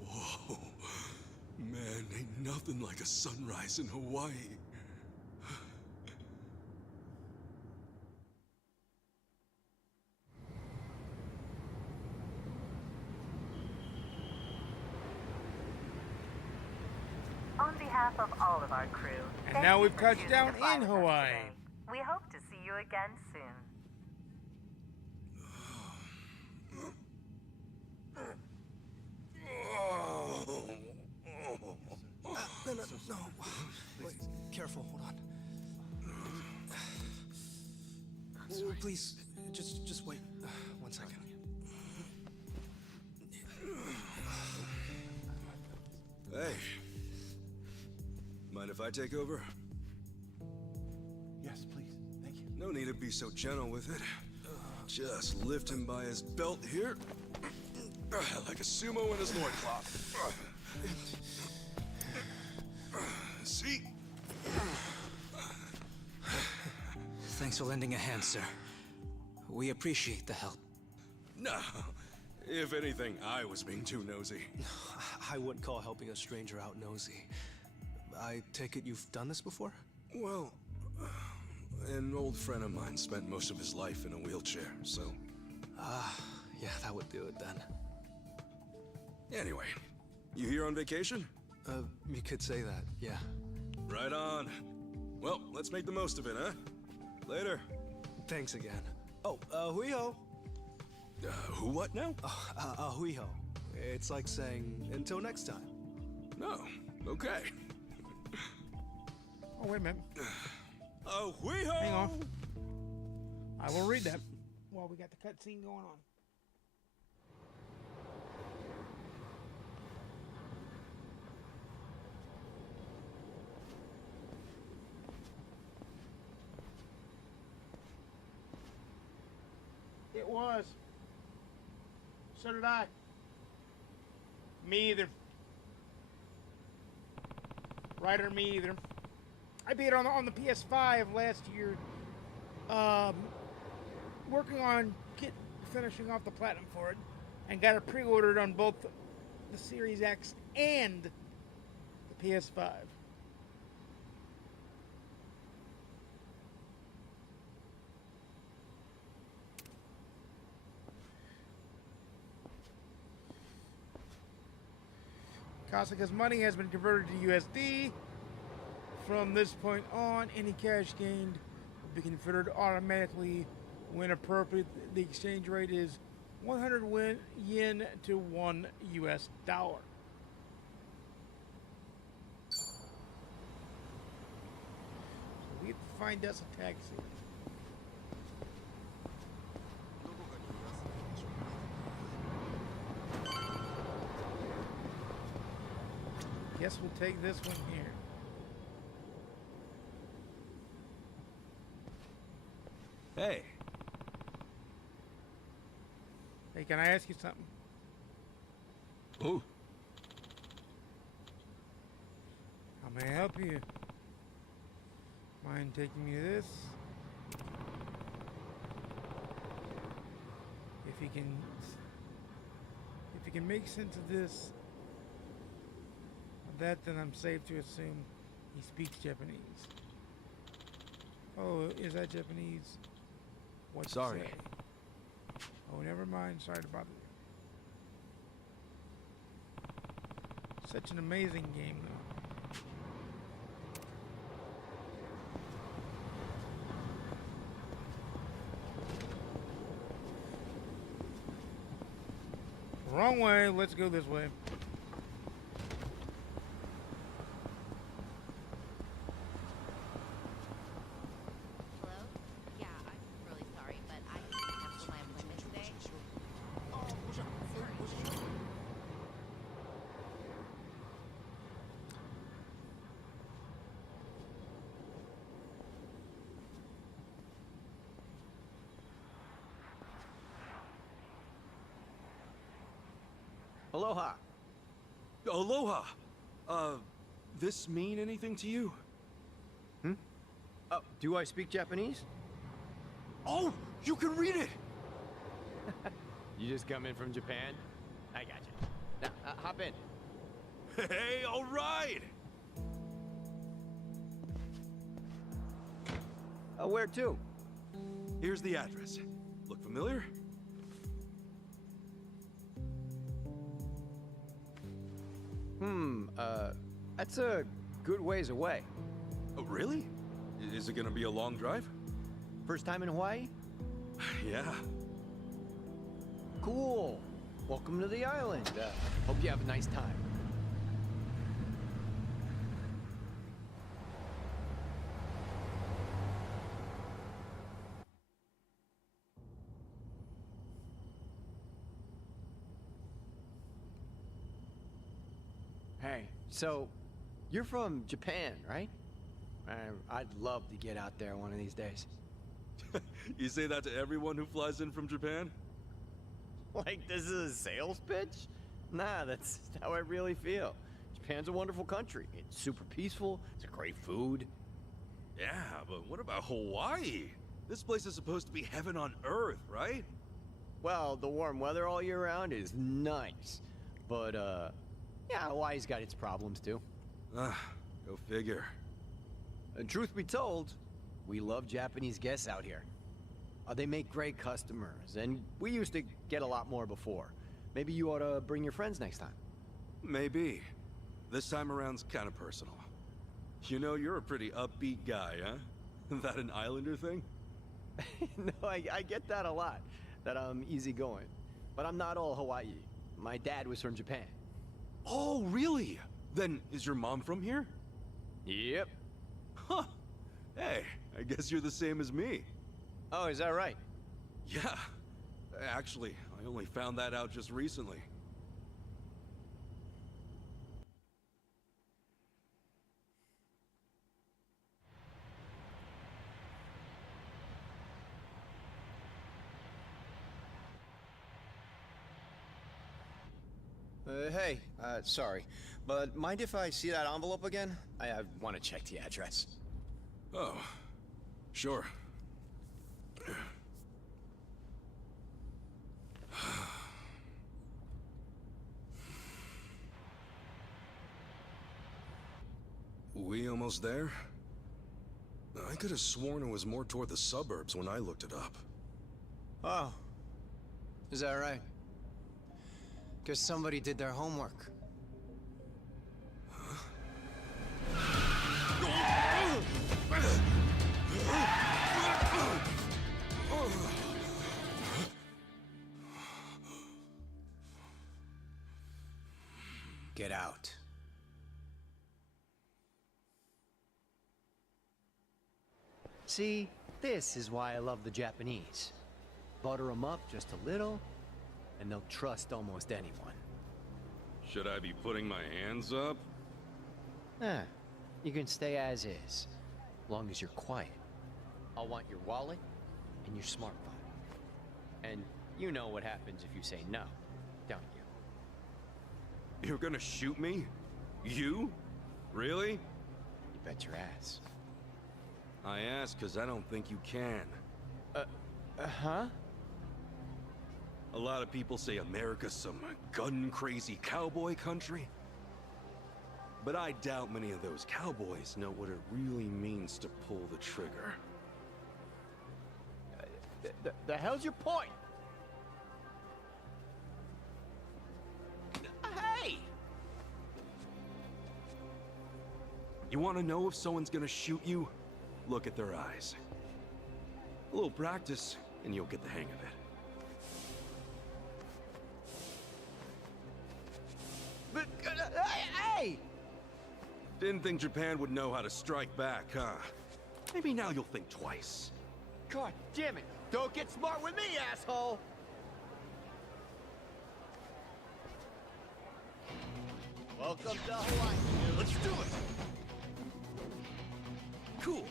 Whoa. Man, ain't nothing like a sunrise in Hawaii. On behalf of all of our crew, And thank now you we've for touched choosing down to fly in with us Hawaii. today. We hope to see you again soon. No. Wait, careful, hold on. Please, just wait 1 second. Hey. Mind if I take over? Yes, please. Thank you. No need to be so gentle with it. Just lift him by his belt here. Like a sumo in his loincloth. See? Thanks for lending a hand, sir. We appreciate the help. No. If anything, I was being too nosy. I wouldn't call helping a stranger out nosy. I take it you've done this before? Well, an old friend of mine spent most of his life in a wheelchair, so... Yeah, that would do it then. Anyway, you here on vacation? You could say that, yeah. Right on. Well, let's make the most of it, huh? Later. Thanks again. Oh, hui-ho. Who what now? Hui-ho. It's like saying, until next time. No, okay. Oh, wait a minute. Hui-ho! Hang on. I will read that while we got the cutscene going on. It was. So did I. Me either. Ryder, me either. I beat it on the PS5 last year. Working on finishing off the platinum for it, and got it pre-ordered on both the Series X and the PS5. Kasuka's money has been converted to USD. From this point on, any cash gained will be converted automatically when appropriate. The exchange rate is 100 yen to $1 US. So we have to find us a taxi. Guess we'll take this one here. Hey. Hey, can I ask you something? Oh. How may I help you? Mind taking me to this? If you can make sense of this, of that, then I'm safe to assume he speaks Japanese. Oh, is that Japanese? What's it Sorry. say? Oh, never mind. Sorry to bother you. Such an amazing game, though. Wrong way. Let's go this way. Hello? Yeah, I'm really sorry, but I have to cancel my appointment today. Oh, sorry. Aloha. Aloha! This mean anything to you? Do I speak Japanese? Oh, you can read it! You just come in from Japan? I got you. Now, hop in. Hey, all right! Where to? Here's the address. Look familiar? That's a good ways away. Oh, really? Is it gonna be a long drive? First time in Hawaii? Yeah. Cool. Welcome to the island. Hope you have a nice time. Hey, so you're from Japan, right? I'd love to get out there one of these days. You say that to everyone who flies in from Japan? Like this is a sales pitch? Nah, that's how I really feel. Japan's a wonderful country. It's super peaceful. It's a great food. Yeah, but what about Hawaii? This place is supposed to be heaven on earth, right? Well, the warm weather all year round is nice. But, yeah, Hawaii's got its problems too. Go figure. And truth be told, we love Japanese guests out here. They make great customers, and we used to get a lot more before. Maybe you ought to bring your friends next time. Maybe. This time around's kind of personal. You know, you're a pretty upbeat guy, huh? That an Islander thing? No, I get that a lot, that I'm easygoing. But I'm not all Hawaii. My dad was from Japan. Oh, really? Then is your mom from here? Yep. Huh. Hey, I guess you're the same as me. Oh, is that right? Yeah. Actually, I only found that out just recently. Hey, sorry, but mind if I see that envelope again? I want to check the address. Oh, sure. We almost there? I could have sworn it was more toward the suburbs when I looked it up. Oh, is that right? Guess somebody did their homework. Get out. See, this is why I love the Japanese. Butter them up just a little, and they'll trust almost anyone. Should I be putting my hands up? You can stay as is, long as you're quiet. I'll want your wallet and your smartphone. And you know what happens if you say no, don't you? You're gonna shoot me? You? Really? You bet your ass. I ask because I don't think you can. Huh? A lot of people say America's some gun-crazy cowboy country. But I doubt many of those cowboys know what it really means to pull the trigger. The hell's your point? Hey! You want to know if someone's gonna shoot you? Look at their eyes. A little practice, and you'll get the hang of it. But, hey! Didn't think Japan would know how to strike back, huh? Maybe now you'll think twice. God damn it! Don't get smart with me, asshole! Welcome to Hawaii. Let's do it! Cool.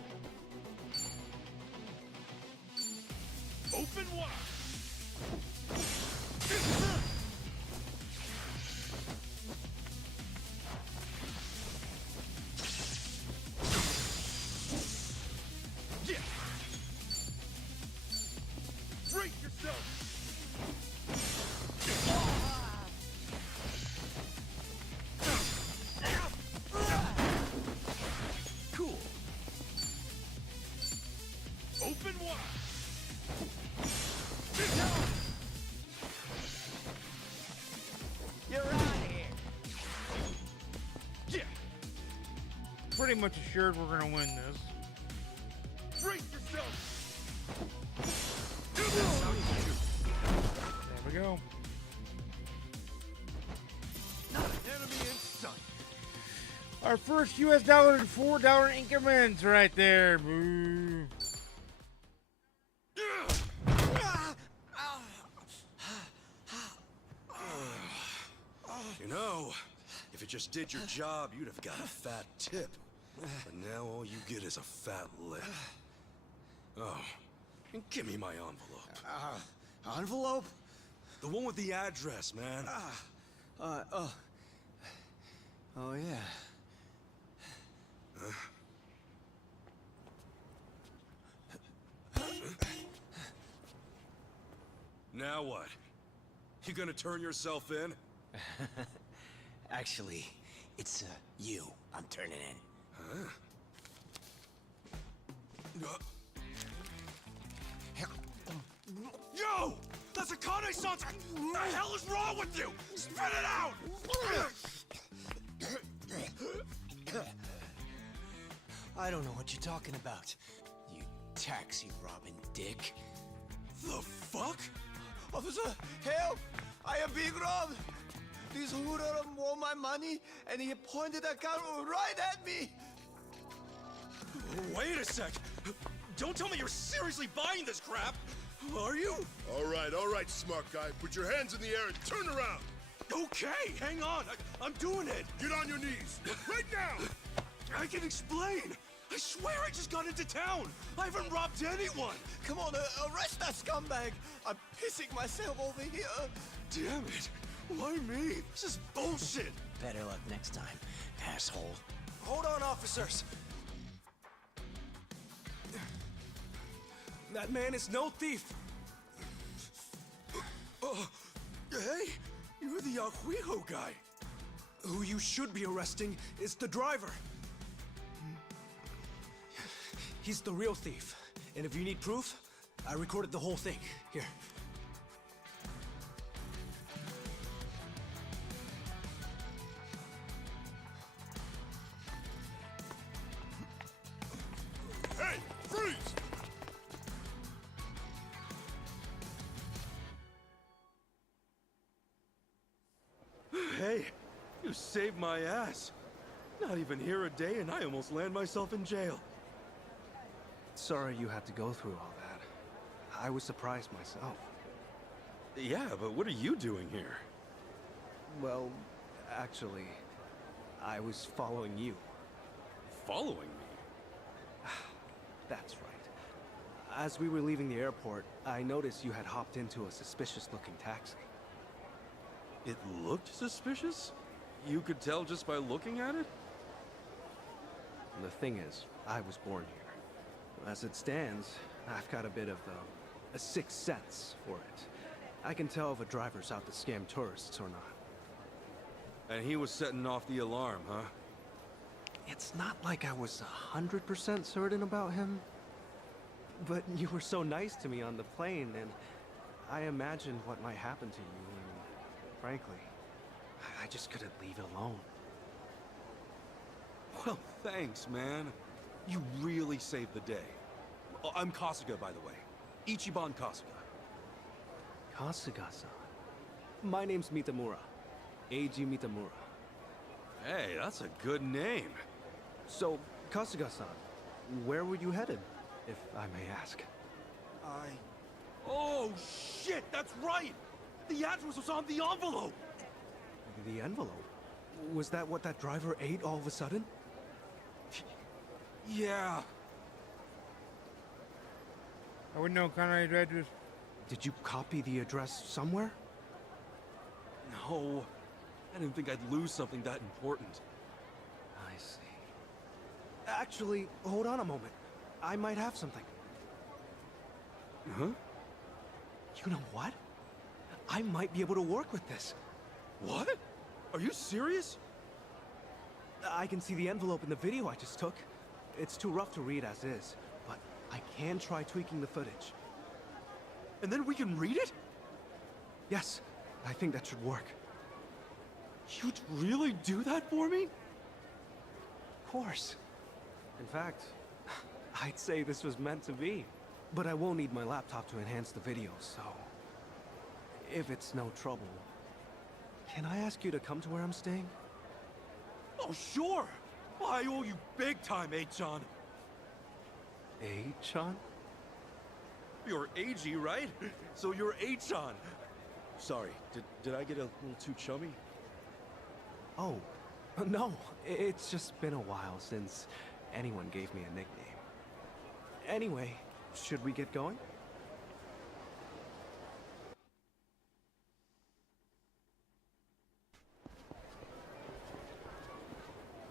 Open wide! Yeah! Break yourself! Cool. Open wide! You're out of here! Yeah! Pretty much assured we're gonna win this. Break yourself! There we go. Not an enemy in sight. Our first US dollar to $4 increments right there. Boo. You know, if you just did your job, you'd have got a fat tip. But now all you get is a fat lip. Oh, and give me my envelope. Envelope? The one with the address, man. Oh, yeah. Now what? You gonna turn yourself in? Actually, it's you I'm turning in. Huh? Yo! That's a Kane-san! What the hell is wrong with you? Spit it out! I don't know what you're talking about, you taxi robbing dick. The fuck? Officer, help! I am being robbed! This hoodlum wore my money, and he pointed a gun right at me! Wait a sec! Don't tell me you're seriously buying this crap! Are you? All right, smart guy. Put your hands in the air and turn around. Okay, hang on. I'm doing it. Get on your knees. Right now. I can explain. I swear I just got into town. I haven't robbed anyone. Come on, arrest that scumbag! I'm pissing myself over here! Damn it. Why me? This is bullshit. Better luck next time, asshole. Hold on, officers! That man is no thief. Hey, you're the Yahuiho guy. Who you should be arresting is the driver. He's the real thief. And if you need proof, I recorded the whole thing. Here. Hey, freeze! Hey, you saved my ass. Not even here a day and I almost land myself in jail. Sorry you had to go through all that. I was surprised myself. Yeah, but what are you doing here? Well, actually, I was following you. Following me? That's right. As we were leaving the airport, I noticed you had hopped into a suspicious-looking taxi. It looked suspicious? You could tell just by looking at it? The thing is, I was born here. As it stands, I've got a bit of a sixth sense for it. I can tell if a driver's out to scam tourists or not. And he was setting off the alarm, huh? It's not like I was 100% certain about him. But you were so nice to me on the plane, and I imagined what might happen to you, and frankly, I just couldn't leave it alone. Well, thanks, man. You really saved the day. Oh, I'm Kasuga, by the way. Ichiban Kasuga. Kasuga-san. My name's Mitamura. Eiji Mitamura. Hey, that's a good name. So, Kasuga-san, where were you headed, if I may ask? Oh, shit, that's right! The address was on the envelope! The envelope? Was that what that driver ate all of a sudden? Yeah. I wouldn't know Conrad's address. Did you copy the address somewhere? No. I didn't think I'd lose something that important. I see. Actually, hold on a moment. I might have something. Huh? You know what? I might be able to work with this. What? Are you serious? I can see the envelope in the video I just took. It's too rough to read as is, but I can try tweaking the footage. And then we can read it? Yes, I think that should work. You'd really do that for me? Of course. In fact, I'd say this was meant to be. But I won't need my laptop to enhance the video, so... if it's no trouble, can I ask you to come to where I'm staying? Oh, sure! I owe you big time, Achan. Achan? You're Eiji, right? So you're Achan. Sorry, did I get a little too chummy? Oh, no. It's just been a while since anyone gave me a nickname. Anyway, should we get going?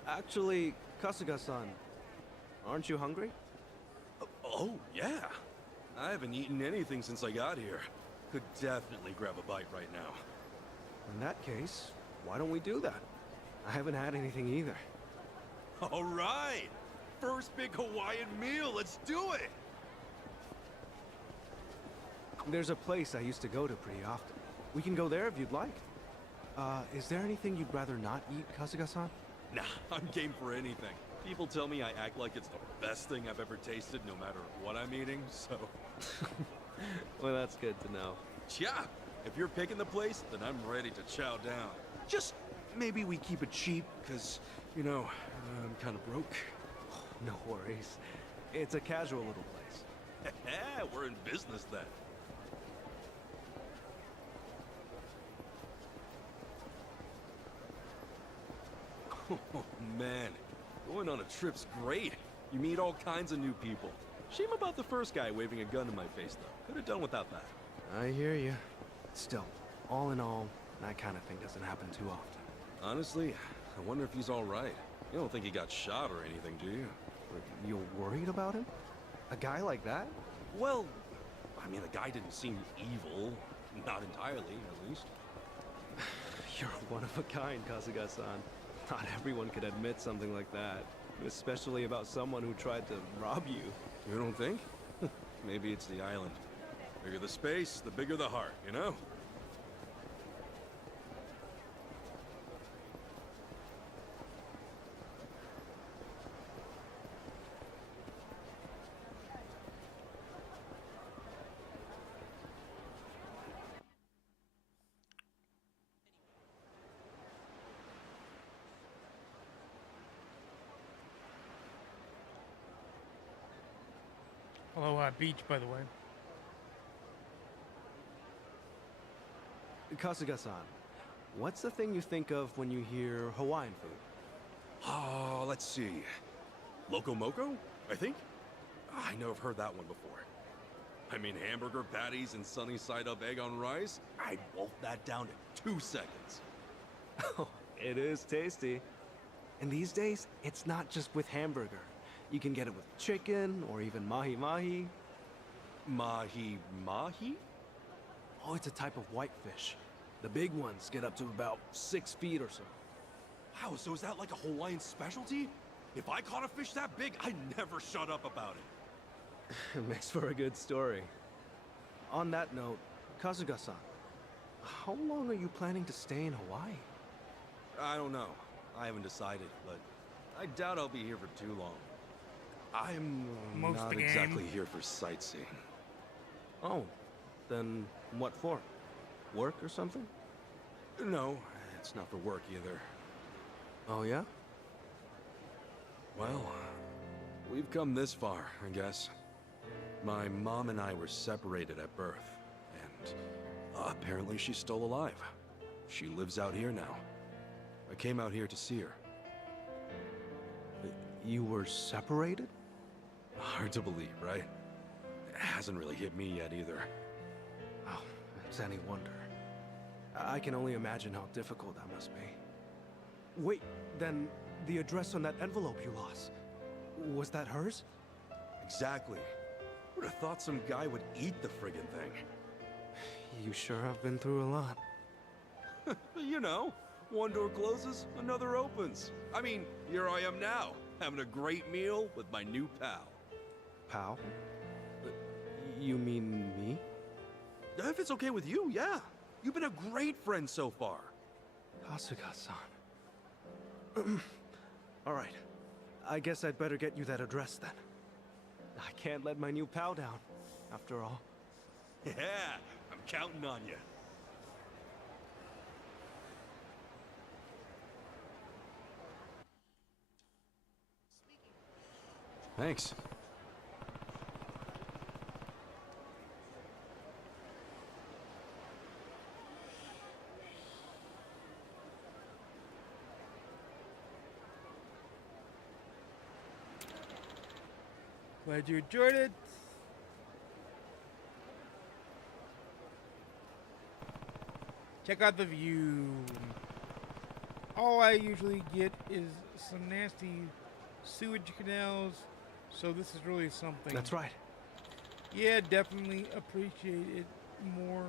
Actually, Kasuga-san, aren't you hungry? Oh, yeah. I haven't eaten anything since I got here. Could definitely grab a bite right now. In that case, why don't we do that? I haven't had anything either. All right! First big Hawaiian meal, let's do it! There's a place I used to go to pretty often. We can go there if you'd like. Is there anything you'd rather not eat, Kasuga-san? Nah, I'm game for anything. People tell me I act like it's the best thing I've ever tasted, no matter what I'm eating, so... Well, that's good to know. Yeah, if you're picking the place, then I'm ready to chow down. Just maybe we keep it cheap, because, you know, I'm kind of broke. No worries. It's a casual little place. We're in business then. Oh, man. Going on a trip's great. You meet all kinds of new people. Shame about the first guy waving a gun in my face, though. Could have done without that. I hear you. Still, all in all, that kind of thing doesn't happen too often. Honestly, I wonder if he's all right. You don't think he got shot or anything, do you? You're worried about him? A guy like that? Well, I mean, the guy didn't seem evil. Not entirely, at least. You're one of a kind, Kasuga-san. Not everyone could admit something like that. Especially about someone who tried to rob you. You don't think? Maybe it's the island. Bigger the space, the bigger the heart, you know? Aloha Beach, by the way. Kasuga-san, what's the thing you think of when you hear Hawaiian food? Oh, let's see. Loco Moco, I think? I know I've heard that one before. I mean, hamburger patties and sunny side up egg on rice? I'd wolf that down to 2 seconds. Oh, it is tasty. And these days, it's not just with hamburger. You can get it with chicken, or even mahi-mahi. Mahi-mahi? Oh, it's a type of whitefish. The big ones get up to about 6 feet or so. Wow, so is that like a Hawaiian specialty? If I caught a fish that big, I'd never shut up about it. It makes for a good story. On that note, Kasuga-san, how long are you planning to stay in Hawaii? I don't know. I haven't decided, but I doubt I'll be here for too long. I'm not exactly here for sightseeing. Oh, then what for? Work or something? No, it's not for work either. Oh, yeah? Well, we've come this far, I guess. My mom and I were separated at birth, and apparently she's still alive. She lives out here now. I came out here to see her. You were separated? Hard to believe, right? It hasn't really hit me yet either. Oh, it's any wonder. I can only imagine how difficult that must be. Wait, then the address on that envelope you lost, was that hers? Exactly. Would have thought some guy would eat the friggin' thing. You sure have been through a lot. You know, one door closes, another opens. I mean, here I am now, having a great meal with my new pal. Pal? You mean me? If it's okay with you, yeah. You've been a great friend so far. Kasuga-san. All right. I guess I'd better get you that address then. I can't let my new pal down, after all. Yeah, I'm counting on you. Thanks. Glad you enjoyed it. Check out the view. All I usually get is some nasty sewage canals, so this is really something. That's right. Yeah, definitely appreciate it more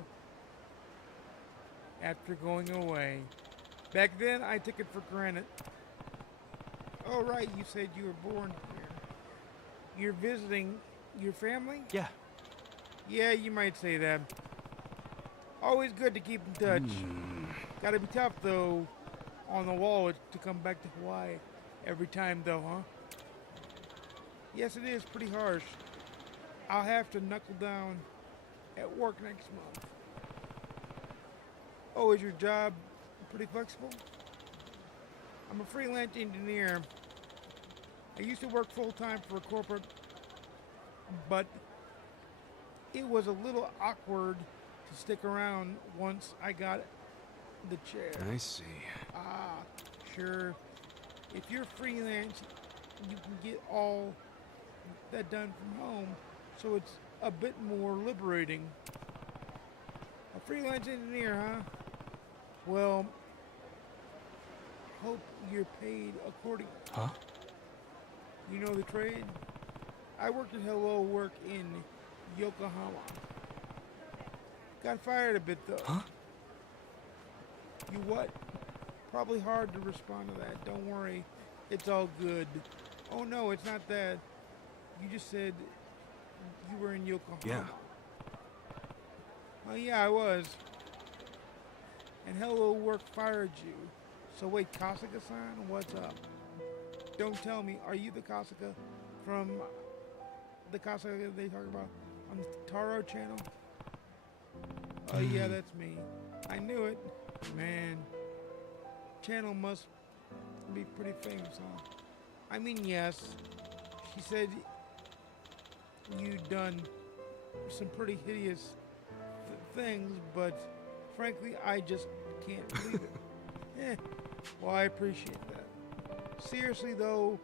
after going away. Back then, I took it for granted. Oh, right, you said you were born here. You're visiting your family? Yeah. Yeah, you might say that. Always good to keep in touch. Gotta be tough, though, on the wallet to come back to Hawaii every time, though, huh? Yes, it is pretty harsh. I'll have to knuckle down at work next month. Oh, is your job pretty flexible? I'm a freelance engineer. I used to work full-time for a corporate, but it was a little awkward to stick around once I got the chair. I see. Ah, sure. If you're freelance, you can get all that done from home, so it's a bit more liberating. A freelance engineer, huh? Well, hope you're paid accordingly. Huh? You know the trade? I worked at Hello Work in Yokohama. Got fired a bit though. Huh? You what? Probably hard to respond to that. Don't worry. It's all good. Oh no, it's not that. You just said you were in Yokohama. Yeah. Oh yeah, I was. And Hello Work fired you. So wait, Kasuga-san, what's up? Don't tell me, are you the Kasuga from the Kasuga they talk about on the Taro channel? Oh yeah, that's me. I knew it. Man, channel must be pretty famous, huh? I mean, yes. She said you done some pretty hideous things, but frankly, I just can't believe it. Well, I appreciate that. Seriously, though,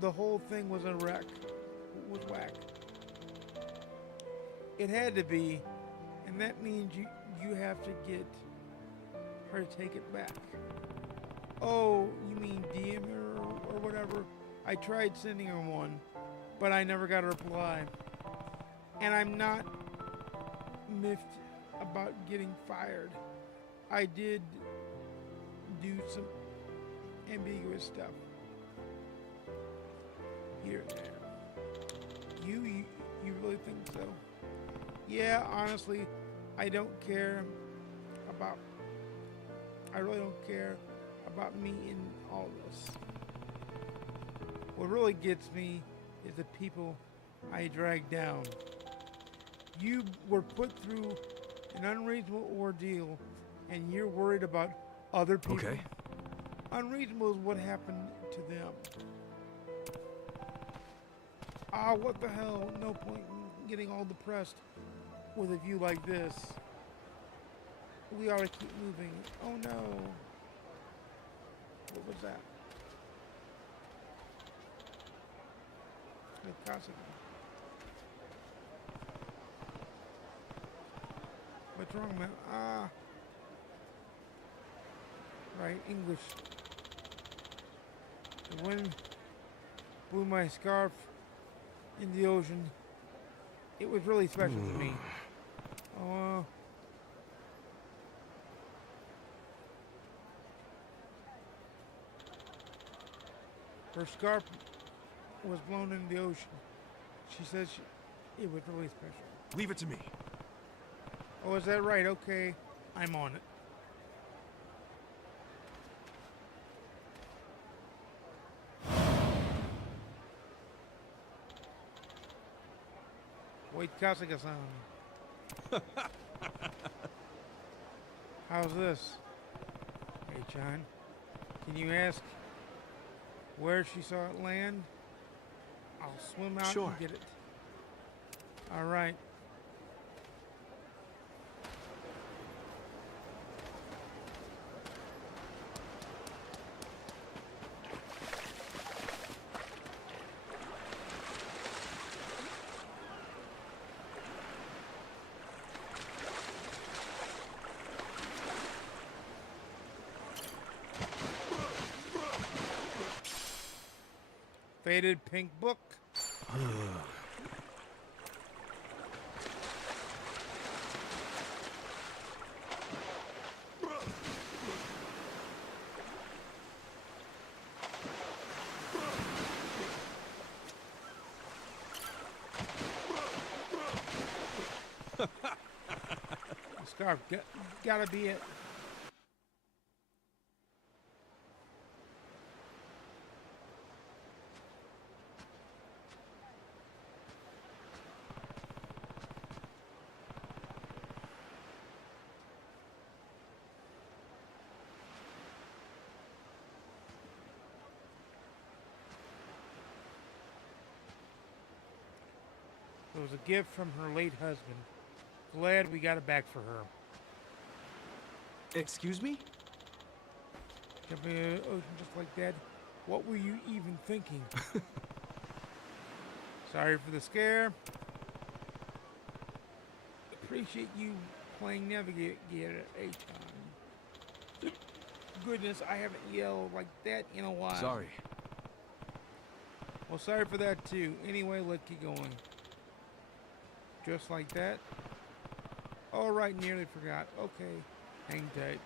the whole thing was a wreck. It was whack. It had to be, and that means you have to get her to take it back. Oh, you mean DM her or whatever? I tried sending her one, but I never got a reply. And I'm not miffed about getting fired. I did do some ambiguous stuff here and there. You think so. Yeah, honestly, I don't care about... I really don't care about me in all this. What really gets me is the people I drag down. You were put through an unreasonable ordeal, and you're worried about other people. Okay. Unreasonable is what happened to them. Ah, what the hell? No point in getting all depressed with a view like this. We ought to keep moving. Oh no. What was that? What's wrong, man? Ah. Right, English. The wind blew my scarf in the ocean. It was really special to me. Oh, her scarf was blown in the ocean. She said it was really special. Leave it to me. Oh, is that right? Okay, I'm on it. Wait, Kasuga-san. How's this? Hey, John. Can you ask where she saw it land? I'll swim out and get it. All right. Faded pink book. Scarf, gotta be it. It was a gift from her late husband. Glad we got it back for her. Excuse me? Jumping in the ocean just like that. What were you even thinking? Sorry for the scare. Appreciate you playing Navigator, H-Con. Goodness, I haven't yelled like that in a while. Sorry. Well, sorry for that too. Anyway, let's keep going. Just like that. All right, nearly forgot. Okay, hang tight.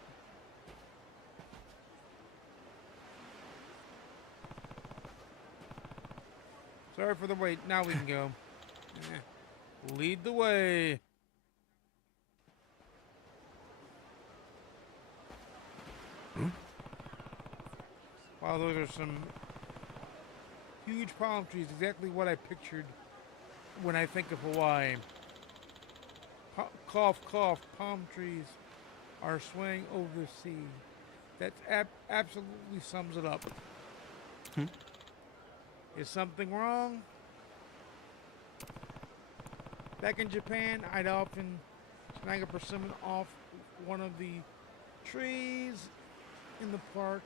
Sorry for the wait. Now we can go. Lead the way. Wow, those are some huge palm trees. Exactly what I pictured when I think of Hawaii. Cough, cough, palm trees are swaying over the sea. That absolutely sums it up. Is something wrong? Back in Japan, I'd often snag a persimmon off one of the trees in the park.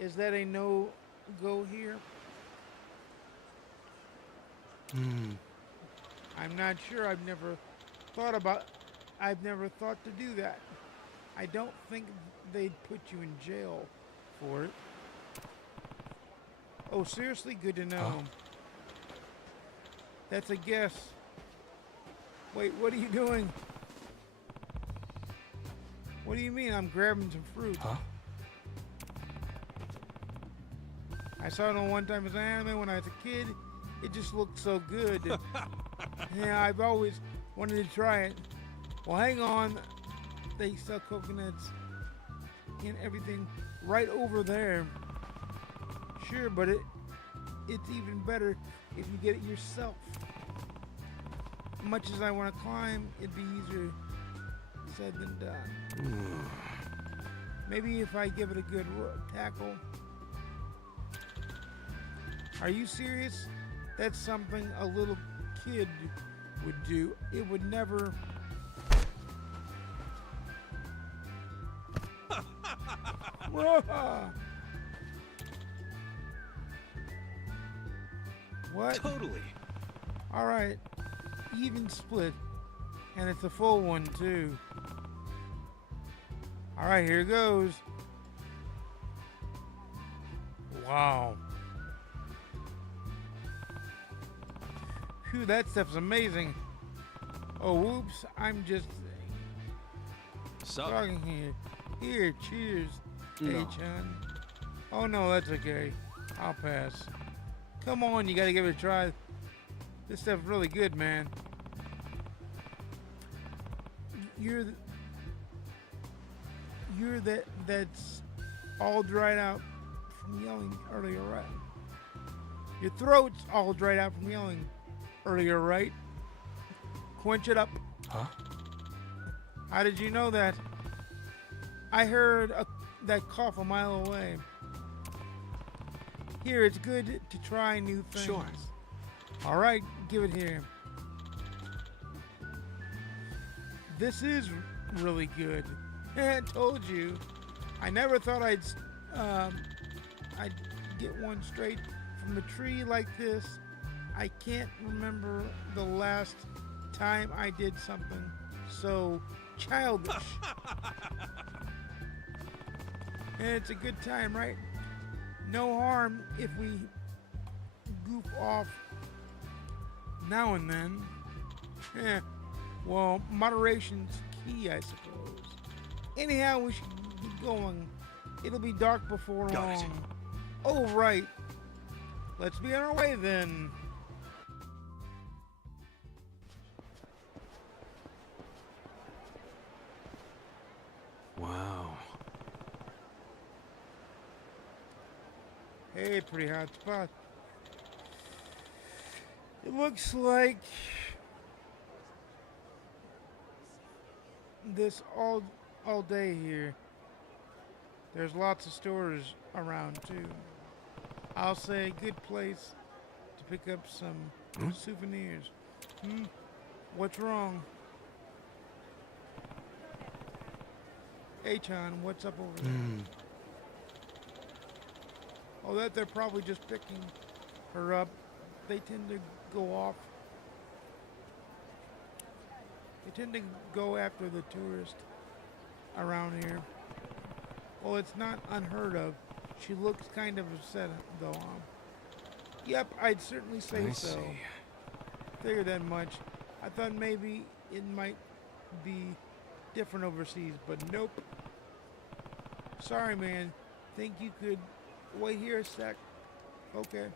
Is that a no-go here? I'm not sure. I've never thought to do that. I don't think they'd put you in jail for it. Oh, seriously? Good to know. Huh? That's a guess. Wait, what are you doing? What do you mean I'm grabbing some fruit? Huh? I saw it on one time as an anime when I was a kid. It just looked so good. Yeah, I've always wanted to try it. Well, hang on. They sell coconuts and everything right over there. Sure, but it's even better if you get it yourself. Much as I want to climb, it'd be easier said than done. Maybe if I give it a good tackle. Are you serious? That's something a little kid would do. It would never... What? Totally. All right. Even split. And it's a full one, too. All right, here goes. Wow. Phew, that stuff's amazing. Oh, whoops. I'm just talking here. Here, cheers. No. Hey, Chun. Oh, no, that's okay. I'll pass. Come on, you gotta give it a try. This stuff's really good, man. That's all dried out from yelling earlier, right? Your throat's all dried out from yelling earlier, right? Quench it up. Huh? How did you know that? I heard that cough a mile away. Here, it's good to try new things. Sure. All right, give it here. This is really good. I told you. I never thought I'd get one straight from the tree like this. I can't remember the last time I did something so childish. And it's a good time, right? No harm if we goof off now and then. Well, moderation's key, I suppose. Anyhow, we should get going. It'll be dark before long. Oh, right. Let's be on our way then. Wow. Hey, pretty hot spot. It looks like this all day here. There's lots of stores around too. I'll say a good place to pick up some souvenirs. What's wrong? Hey, Chan, what's up over there? Oh, that they're probably just picking her up. They tend to go off. They tend to go after the tourist around here. Well, it's not unheard of. She looks kind of upset, though. Yep, I'd certainly say I so. see. Figured that much. I thought maybe it might be different overseas, but nope. Sorry, man. Think you could wait here a sec? Okay.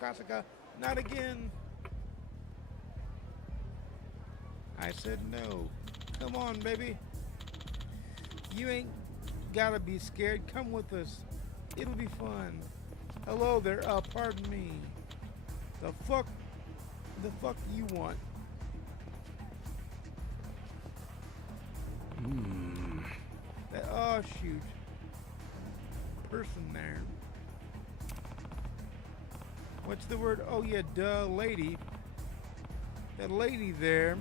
Kasaka, not again. I said no. Come on, baby. You ain't gotta be scared. Come with us. It'll be fun. Hello there. Pardon me. The fuck you want? Oh, shoot. Person there. What's the word? Oh, yeah, duh, lady. That lady there.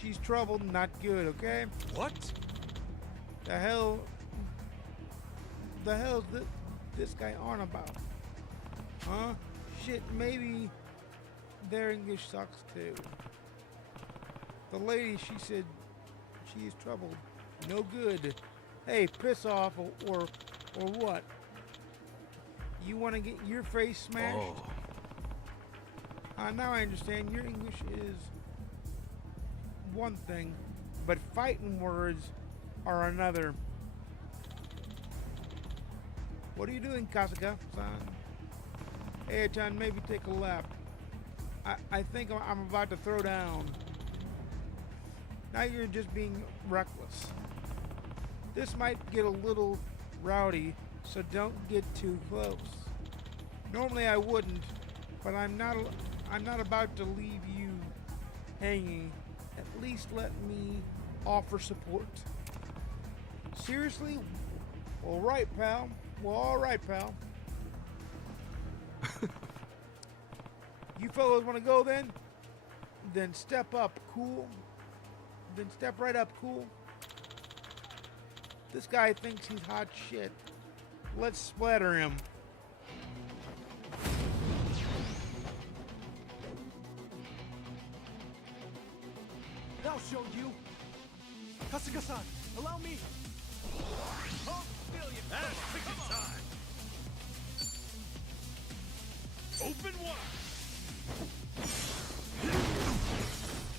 She's troubled, not good, okay? What? The hell's this guy on about? Huh? Shit, maybe their English sucks too. The lady, she said she's troubled. No good. Hey, piss off or what? You want to get your face smashed? Now I understand. Your English is one thing, but fighting words are another. What are you doing, Kasaka-san? Hey, John, maybe take a lap. I think I'm about to throw down. Now you're just being reckless. This might get a little rowdy, so don't get too close. Normally I wouldn't, but I'm not about to leave you hanging. At least let me offer support. Seriously? All right, pal. Well, all right, pal. You fellows want to go then? Then step up, cool. Then step right up, cool. This guy thinks he's hot shit. Let's splatter him. I'll show you. Kasuga-san, allow me. Oh, billion. Pick a time. Open wide.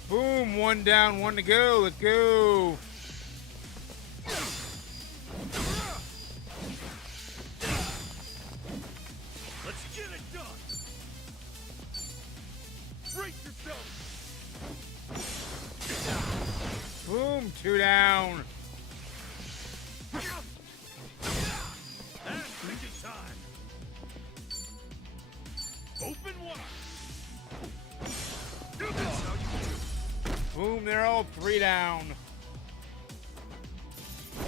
Boom, one down, one to go. Let's go. Let's get it done. Brace yourself. Boom, two down. And pick a time. Open wide. That's how you do. Boom, they're all three down.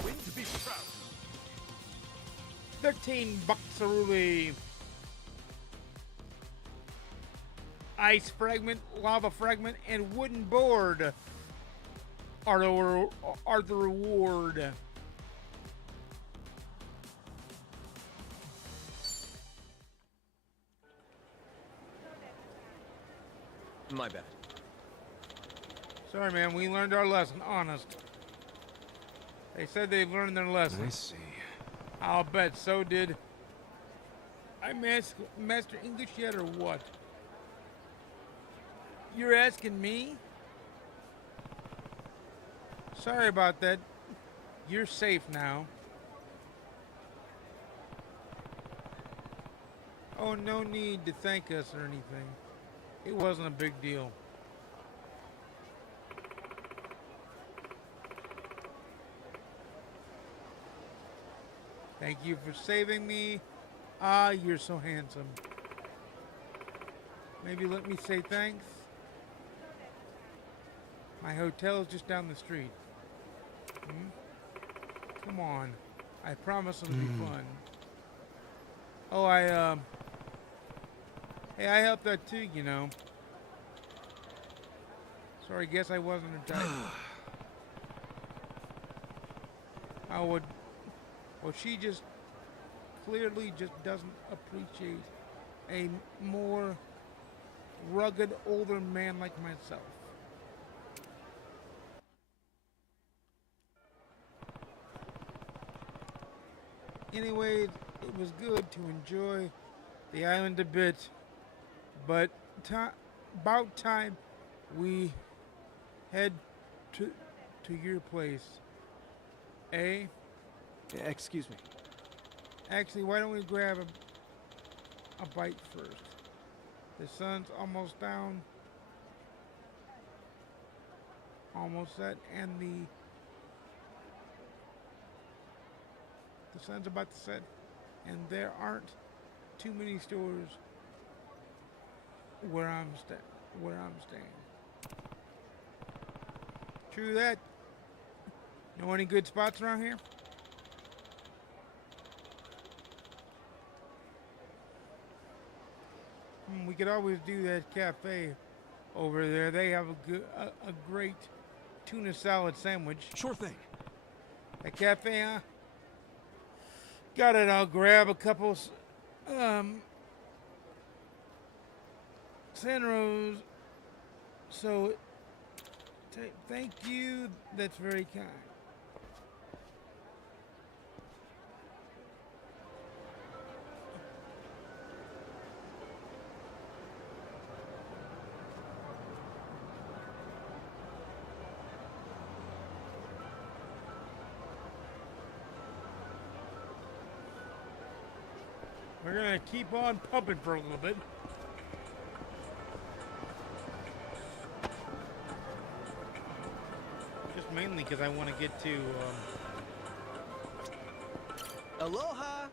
Win to be proud. 13 Buxaruli. Ice fragment, lava fragment, and wooden board are the reward. My bad. Sorry, man, we learned our lesson, honest. They said they learned their lesson. I see. I'll bet so did. I master English yet or what? You're asking me? Sorry about that. You're safe now. Oh, no need to thank us or anything. It wasn't a big deal. Thank you for saving me. Ah, you're so handsome. Maybe let me say thanks. My hotel is just down the street. Come on. I promise it'll be fun. Oh, hey, I helped out too, you know. Sorry, guess I wasn't a type. Well, she just clearly just doesn't appreciate a more rugged older man like myself. Anyway, it was good to enjoy the island a bit, but about time we head to your place. Eh? Excuse me. Actually, why don't we grab a bite first? The sun's almost down. Almost set, and the sun's about to set, and there aren't too many stores where I'm staying. True that. Know any good spots around here? We could always do that cafe over there. They have a great tuna salad sandwich. Sure thing. That cafe, huh? Got it. I'll grab a couple Sanros. So, thank you. That's very kind. We're gonna keep on pumping for a little bit. Just mainly because I want to get to. Aloha!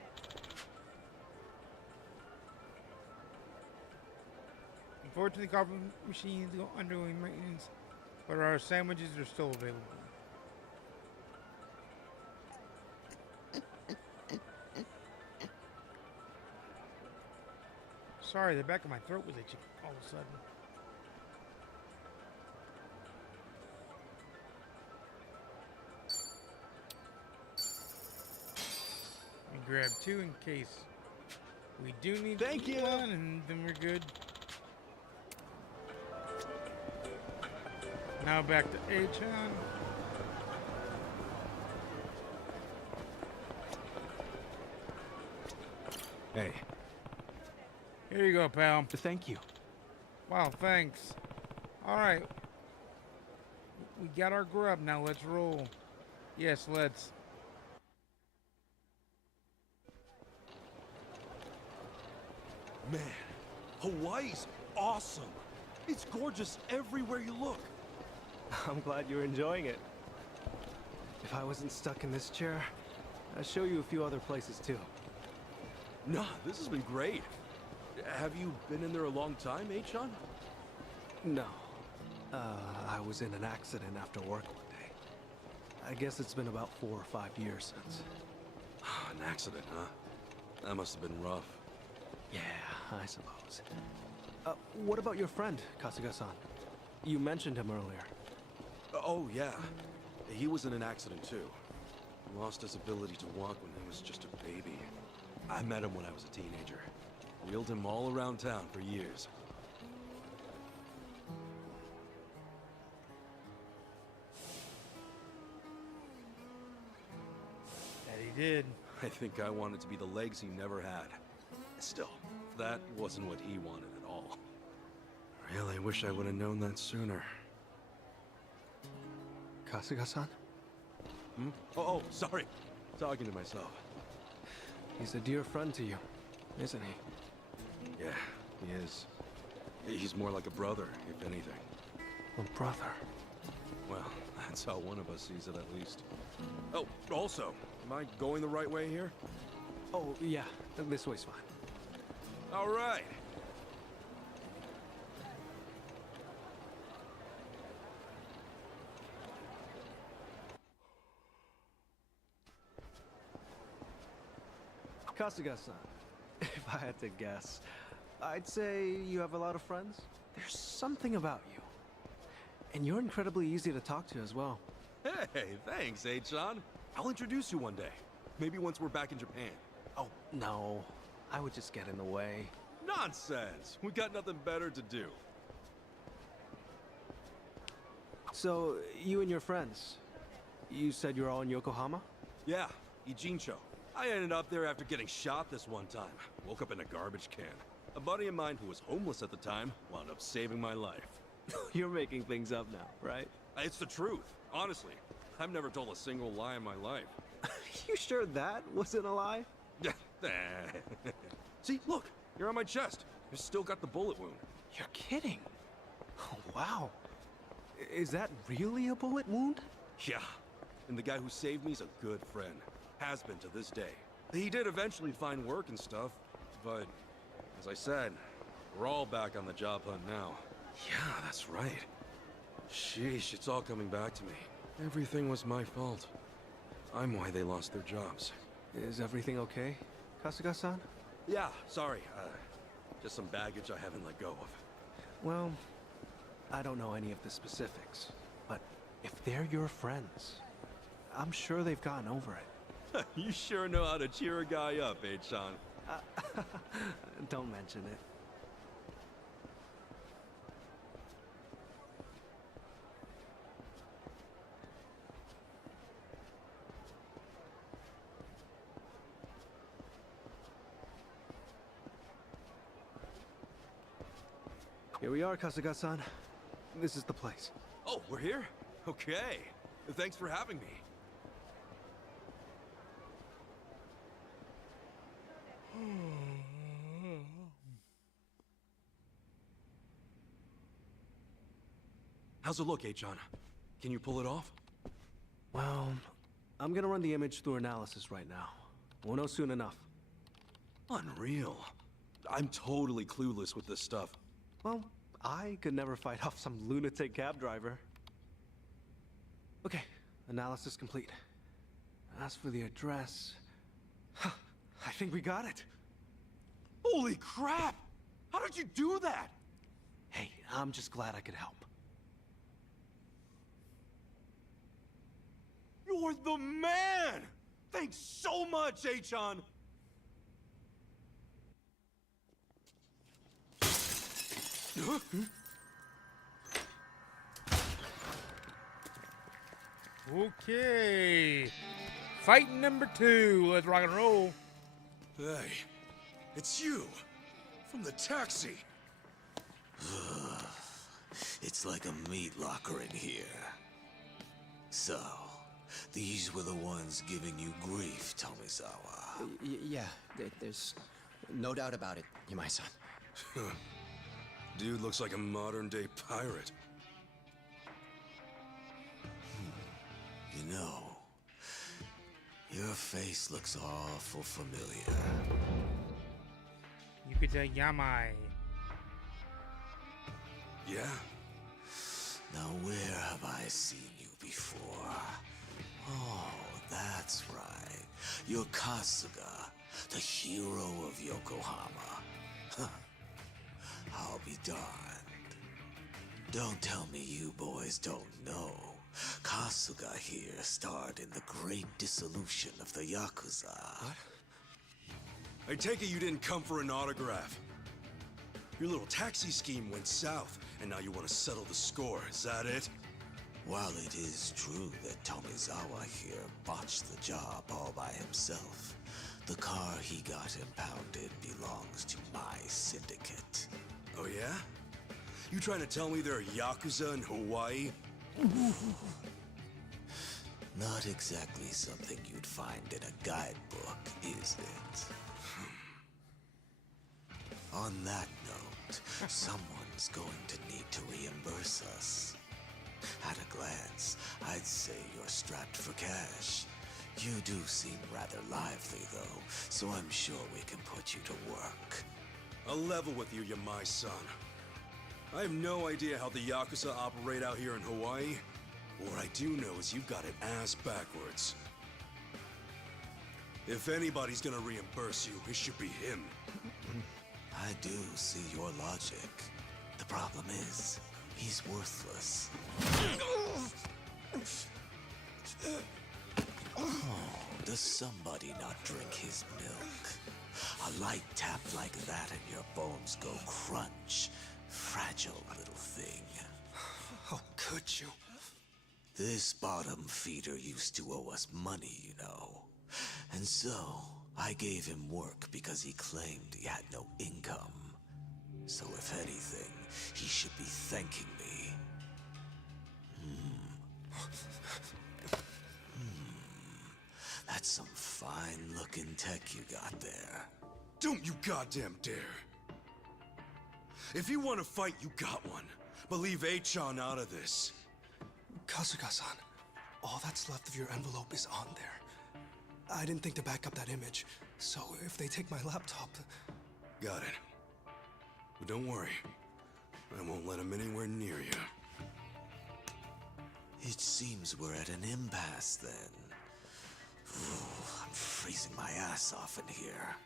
Unfortunately, coffee machines go undergoing maintenance, but our sandwiches are still available. Sorry, the back of my throat was itching all of a sudden. Let me grab 2 in case we do need Thank you. one, and then we're good. Now back to Achan. Hey. Here you go, pal. Thank you. Wow, thanks. All right. We got our grub. Now let's roll. Yes, let's. Man, Hawaii's awesome. It's gorgeous everywhere you look. I'm glad you're enjoying it. If I wasn't stuck in this chair, I'd show you a few other places too. Nah, this has been great. Have you been in there a long time, Achan? No. I was in an accident after work one day. I guess it's been about 4 or 5 years since. An accident, huh? That must have been rough. Yeah, I suppose. What about your friend, Kasuga-san? You mentioned him earlier. Oh, yeah. He was in an accident, too. He lost his ability to walk when he was just a baby. I met him when I was a teenager. Wheeled him all around town for years. That he did. I think I wanted to be the legs he never had. Still, that wasn't what he wanted at all. Really wish I would have known that sooner. Kasuga-san? Hmm? Oh, sorry. Talking to myself. He's a dear friend to you, isn't he? Yeah, he is. He's more like a brother, if anything. A brother? Well, that's how one of us sees it, at least. Oh, also, am I going the right way here? Oh, yeah. This way's fine. All right. Kasuga-san, if I had to guess, I'd say you have a lot of friends. There's something about you. And you're incredibly easy to talk to as well. Hey, thanks, Achan. I'll introduce you one day. Maybe once we're back in Japan. Oh, no. I would just get in the way. Nonsense! We got nothing better to do. So, you and your friends, you said you're all in Yokohama? Yeah, Ijincho. I ended up there after getting shot this one time. Woke up in a garbage can. A buddy of mine who was homeless at the time wound up saving my life. You're making things up now, right? It's the truth, honestly. I've never told a single lie in my life. You sure that wasn't a lie? See, look, you're on my chest. You still got the bullet wound. You're kidding. Oh, wow. Is that really a bullet wound? Yeah, and the guy who saved me is a good friend. Has been to this day. He did eventually find work and stuff, but as I said, we're all back on the job hunt now. Yeah, that's right. Sheesh, it's all coming back to me. Everything was my fault. I'm why they lost their jobs. Is everything okay, Kasuga-san? Yeah, sorry. Just some baggage I haven't let go of. Well, I don't know any of the specifics, but if they're your friends, I'm sure they've gotten over it. You sure know how to cheer a guy up, Achan. Don't mention it. Here we are, Kasuga-san. This is the place. Oh, we're here? Okay. Thanks for having me. How's it look, H-on? Can you pull it off? Well, I'm gonna run the image through analysis right now. We'll know soon enough. Unreal. I'm totally clueless with this stuff. Well, I could never fight off some lunatic cab driver. Okay, analysis complete. As for the address... I think we got it. Holy crap! How did you do that? Hey, I'm just glad I could help. You're the man! Thanks so much, H-on! Okay. Fight number 2. Let's rock and roll. Hey, it's you. From the taxi. It's like a meat locker in here. So, these were the ones giving you grief, Tomizawa. Yeah, there's no doubt about it, Yamai-san. Dude looks like a modern-day pirate. You know, your face looks awful familiar. You could say Yamai. Yeah? Now where have I seen you before? Oh, that's right. You're Kasuga, the hero of Yokohama. Huh. I'll be darned. Don't tell me you boys don't know. Kasuga here starred in the great dissolution of the Yakuza. What? I take it you didn't come for an autograph. Your little taxi scheme went south, and now you want to settle the score, is that it? While it is true that Tomizawa here botched the job all by himself, the car he got impounded belongs to my syndicate. Oh yeah? You trying to tell me there are Yakuza in Hawaii? Not exactly something you'd find in a guidebook, is it? On that note, someone's going to need to reimburse us. At a glance, I'd say you're strapped for cash. You do seem rather lively, though, so I'm sure we can put you to work. I'll level with you, Yamai-san. I have no idea how the Yakuza operate out here in Hawaii. What I do know is you've got it ass backwards. If anybody's gonna reimburse you, it should be him. I do see your logic. The problem is, he's worthless. Oh, does somebody not drink his milk? A light tap like that and your bones go crunch. Fragile little thing. How could you? This bottom feeder used to owe us money, you know. And so, I gave him work because he claimed he had no income. So if anything, he should be thanking me. That's some fine-looking tech you got there. Don't you goddamn dare! If you want to fight, you got one. But leave H-on out of this. Kasuga-san, all that's left of your envelope is on there. I didn't think to back up that image, so if they take my laptop... Got it. But don't worry. I won't let him anywhere near you. It seems we're at an impasse, then. I'm freezing my ass off in here.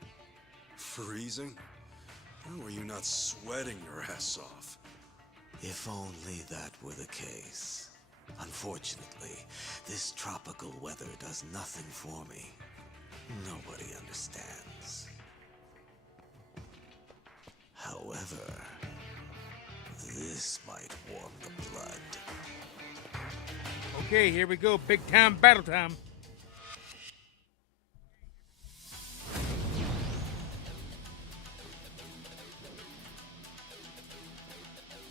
Freezing? How are you not sweating your ass off? If only that were the case. Unfortunately, this tropical weather does nothing for me. Nobody understands. However, this might warm the blood. Okay, here we go. Big time battle time.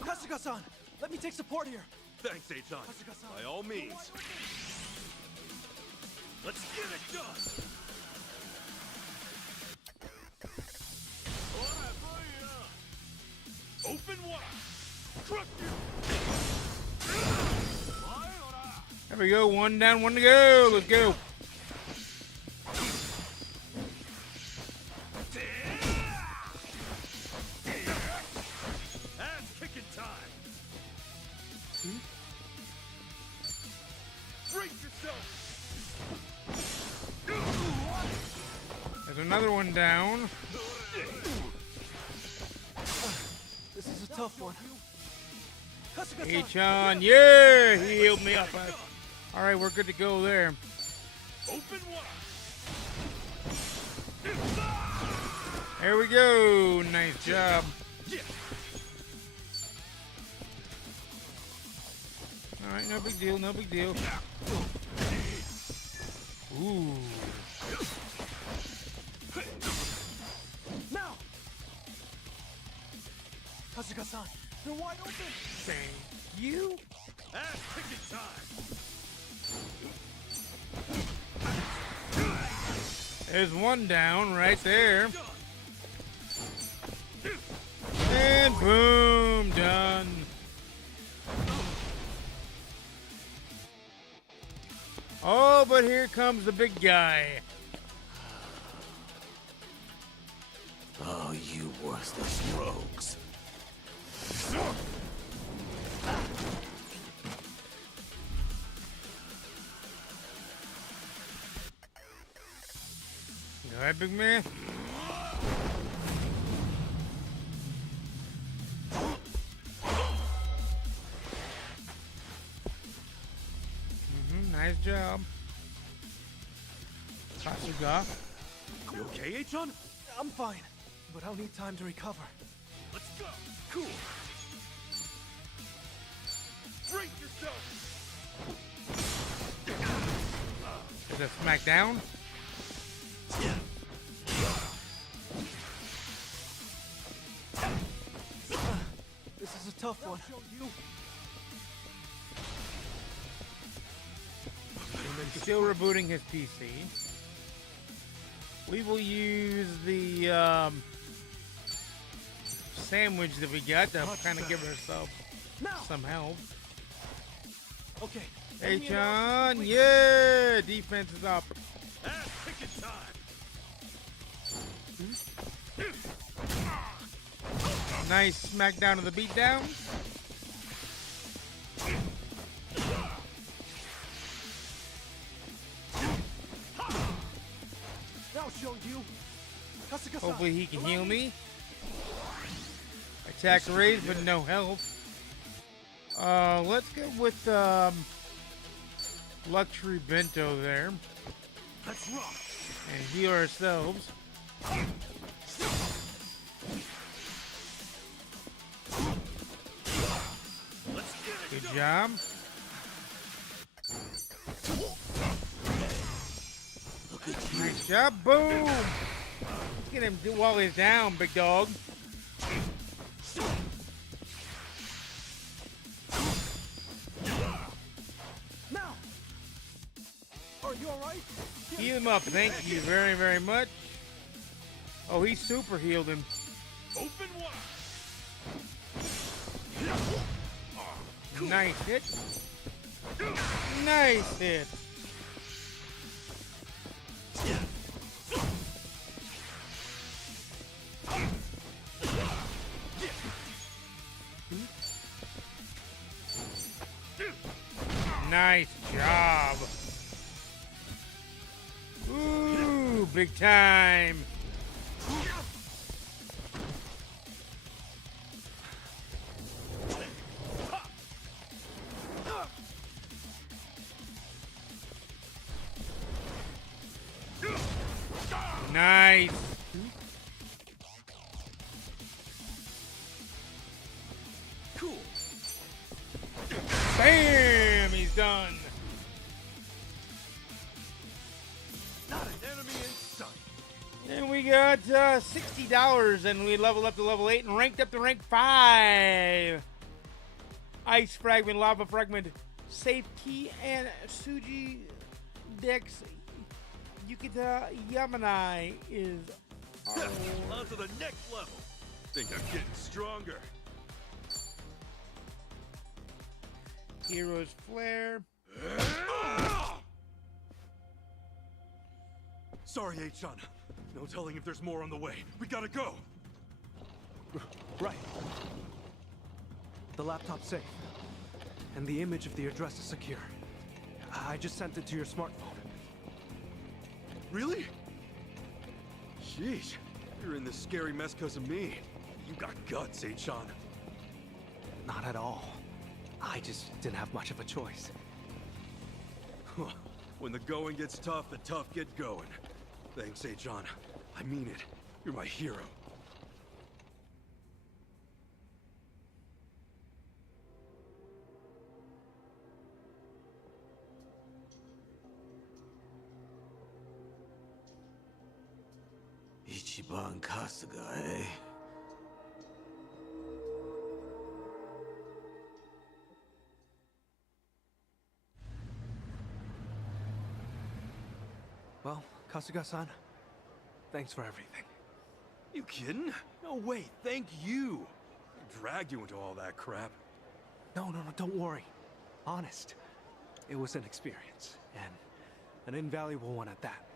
Kasuga-san, let me take support here. Thanks, H-on. By all means. Let's get it done! Open wide! Crush you! There we go. One down, one to go. Let's go. Ass kicking time. Brace yourself. There's another one down. This is a tough one. H-on, yeah, he healed me up. All right, we're good to go there. Open wide. There we go. Nice job. All right, no big deal, no big deal. Ooh. Now! Kasuga-san, you're wide open! Thank you. Ass kicking time. There's one down right there. And boom, done. Oh, but here comes the big guy. Oh, you worthless rogues. Go ahead, big man. Nice job. Kasuga. You okay, H-on? I'm fine, but I'll need time to recover. Let's go. Cool. Brace yourself. Is that smackdown? This is a tough one. Still rebooting his PC. We will use the sandwich that we got to kind of give ourselves some help. Okay. Hey, John. Yeah, defense is up. Ass kicking time. Nice smackdown of the beatdown. I'll show you. Kasuga-san, Hopefully he can allow heal me. Attack raised, but no health. Let's go with luxury bento there. Let's rock. And heal ourselves. Good job. Nice job. Boom. Get him while he's down, big dog. Now. Are you all right? Heal him up. Thank you very, very much. Oh, he super healed him. Open wide. Nice hit. Nice hit. Nice job. Ooh, big time. Nice. Cool. Bam! He's done. Not an enemy in sight. And we got $60, and we leveled up to level 8 and ranked up to rank 5. Ice Fragment, Lava Fragment, Safe Key, and Suji Dex Yukita Yamanai is on to the next level. Think I'm getting stronger. Hero's Flare. Sorry, Achan. No telling if there's more on the way. We gotta go! Right. The laptop's safe. And the image of the address is secure. I just sent it to your smartphone. Really? Sheesh. You're in this scary mess because of me. You got guts, Achan. Not at all. I just didn't have much of a choice. When the going gets tough, the tough get going. Thanks, Achan. I mean it. You're my hero. Ichiban Kasuga, eh? Well, Kasuga-san, thanks for everything. You kidding? No way, thank you. I dragged you into all that crap. No, don't worry. Honest. It was an experience, and an invaluable one at that.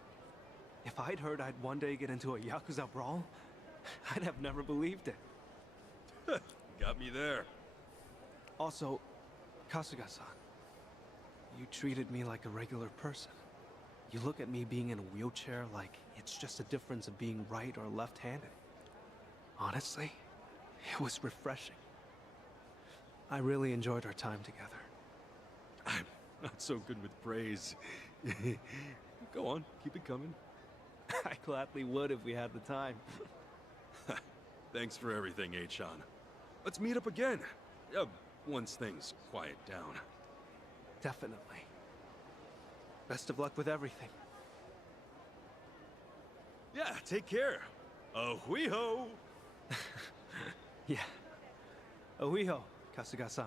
If I'd heard I'd one day get into a Yakuza brawl, I'd have never believed it. Got me there. Also, Kasuga-san, you treated me like a regular person. You look at me being in a wheelchair like it's just a difference of being right or left-handed. Honestly, it was refreshing. I really enjoyed our time together. I'm not so good with praise. Go on, keep it coming. I gladly would if we had the time. Thanks for everything, Achan. Let's meet up again. Once things quiet down. Definitely. Best of luck with everything. Yeah, take care. Ahui-ho! Yeah. Ahui-ho, Kasuga-san.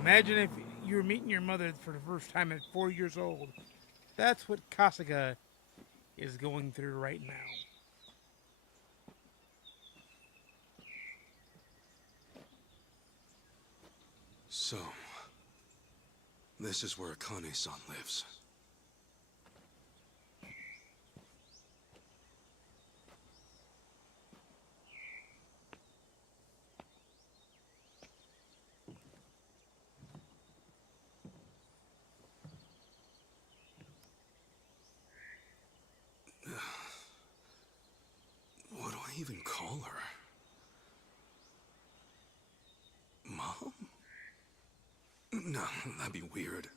Imagine if you were meeting your mother for the first time at 4 years old. That's what Kasuga is going through right now. So, this is where Akane-san lives. What do I even call her? Mom? No, that'd be weird.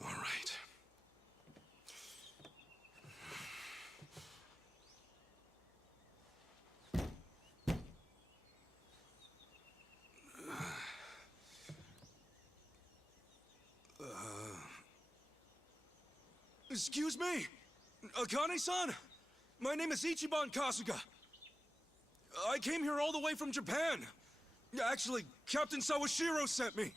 All right. Excuse me? Akane-san? My name is Ichiban Kasuga. I came here all the way from Japan. Actually, Captain Sawashiro sent me.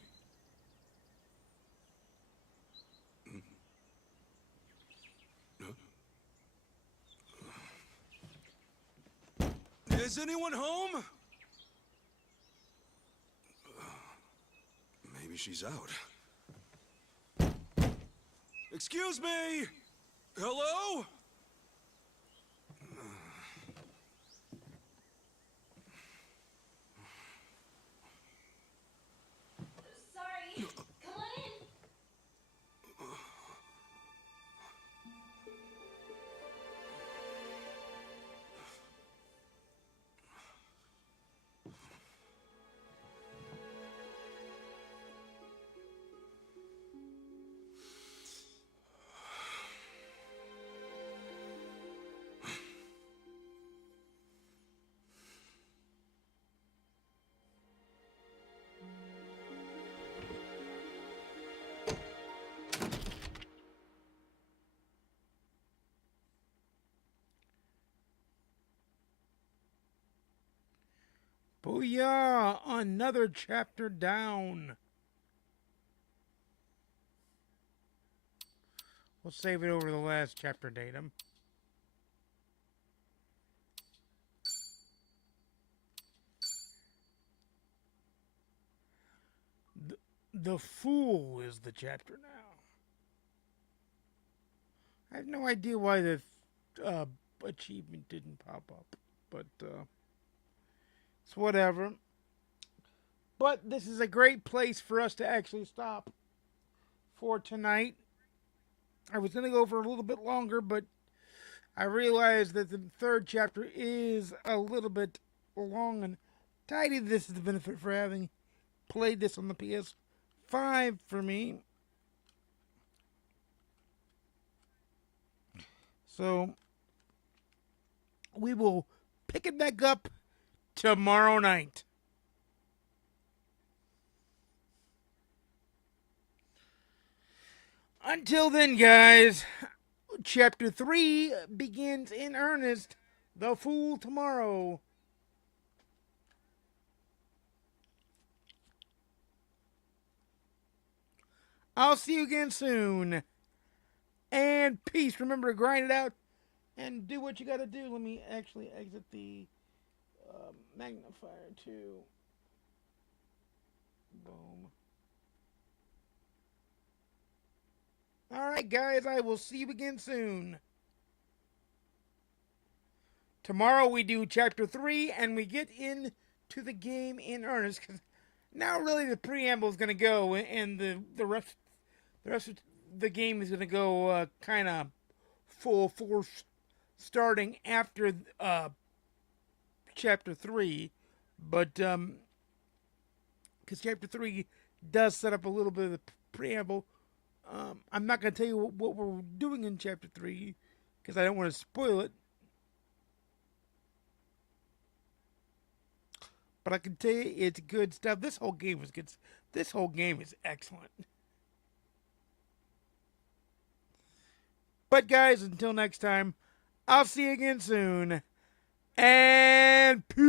Is anyone home? Maybe she's out. Excuse me! Hello? Sorry. Come on in. Booyah! Another chapter down. We'll save it over the last chapter datum. The Fool is the chapter now. I have no idea why the achievement didn't pop up, but it's whatever. But this is a great place for us to actually stop for tonight. I was going to go for a little bit longer, but I realized that the third chapter is a little bit long and tidy. This is the benefit for having played this on the PS5 for me. So we will pick it back up tomorrow night. Until then, guys, Chapter 3 begins in earnest. The Fool tomorrow. I'll see you again soon. And peace. Remember to grind it out and do what you got to do. Let me actually exit the magnifier too. Boom. Alright, guys, I will see you again soon. Tomorrow we do Chapter 3, and we get into the game in earnest, because now really the preamble is going to go, and the rest of the game is going to go kind of full force starting after Chapter 3, but because Chapter 3 does set up a little bit of the preamble. I'm not going to tell you what we're doing in Chapter 3, because I don't want to spoil it. But I can tell you it's good stuff. This whole game is good. This whole game is excellent. But guys, until next time, I'll see you again soon. And peace.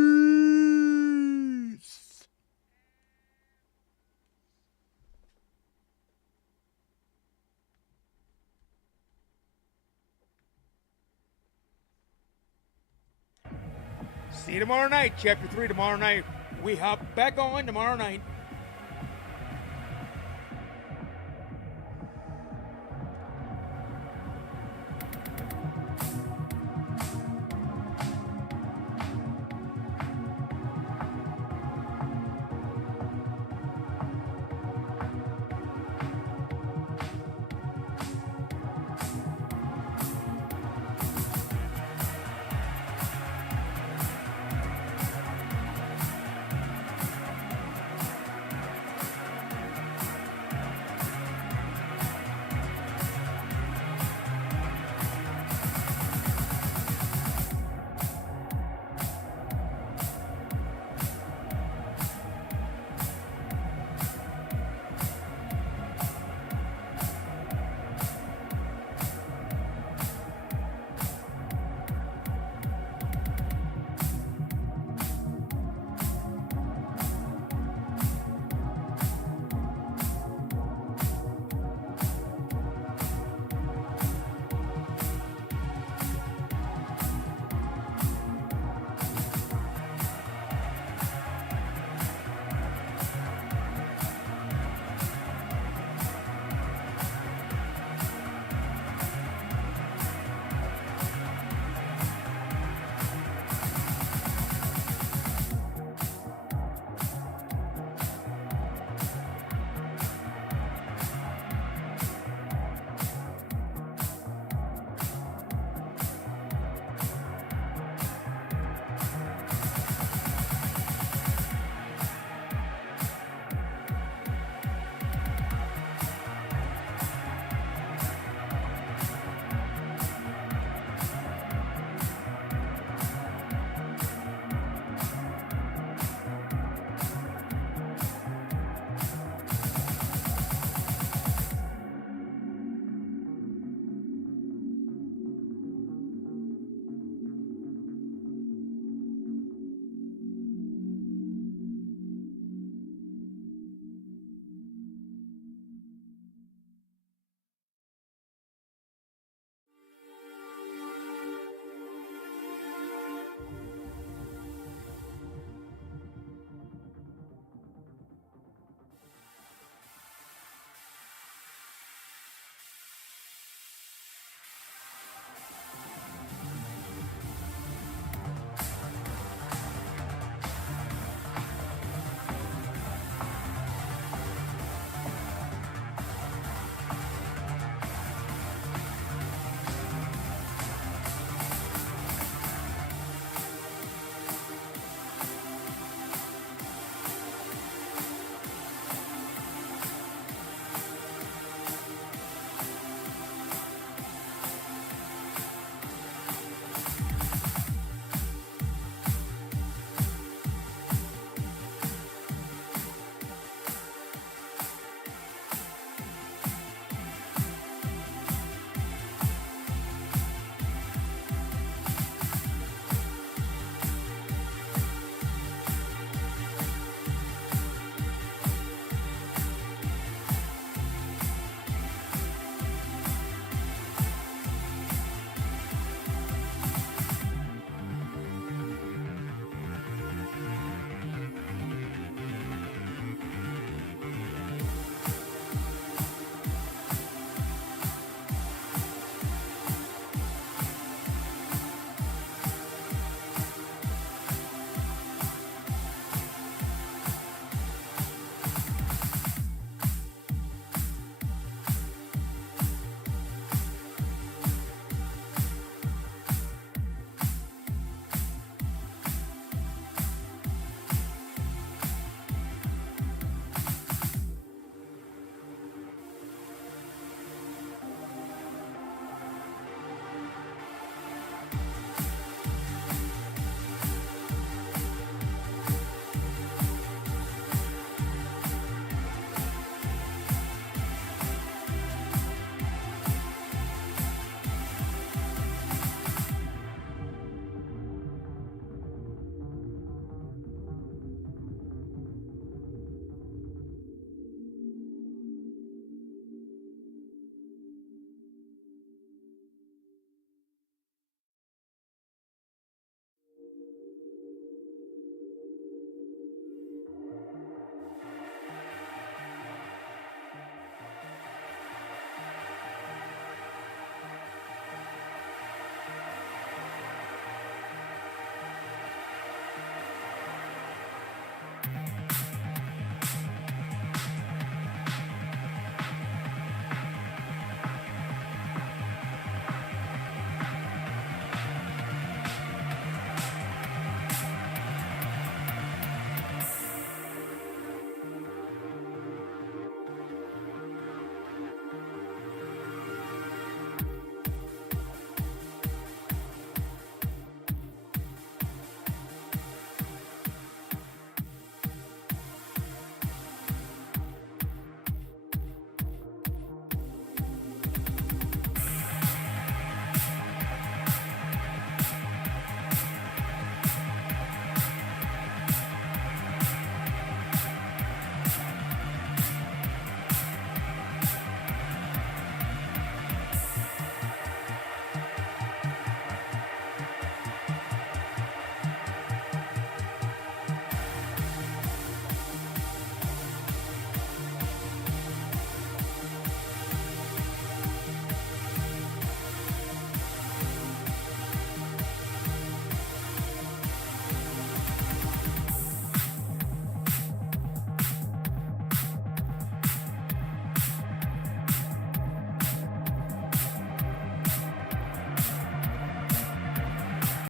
See you tomorrow night, Chapter 3 tomorrow night. We hop back on tomorrow night.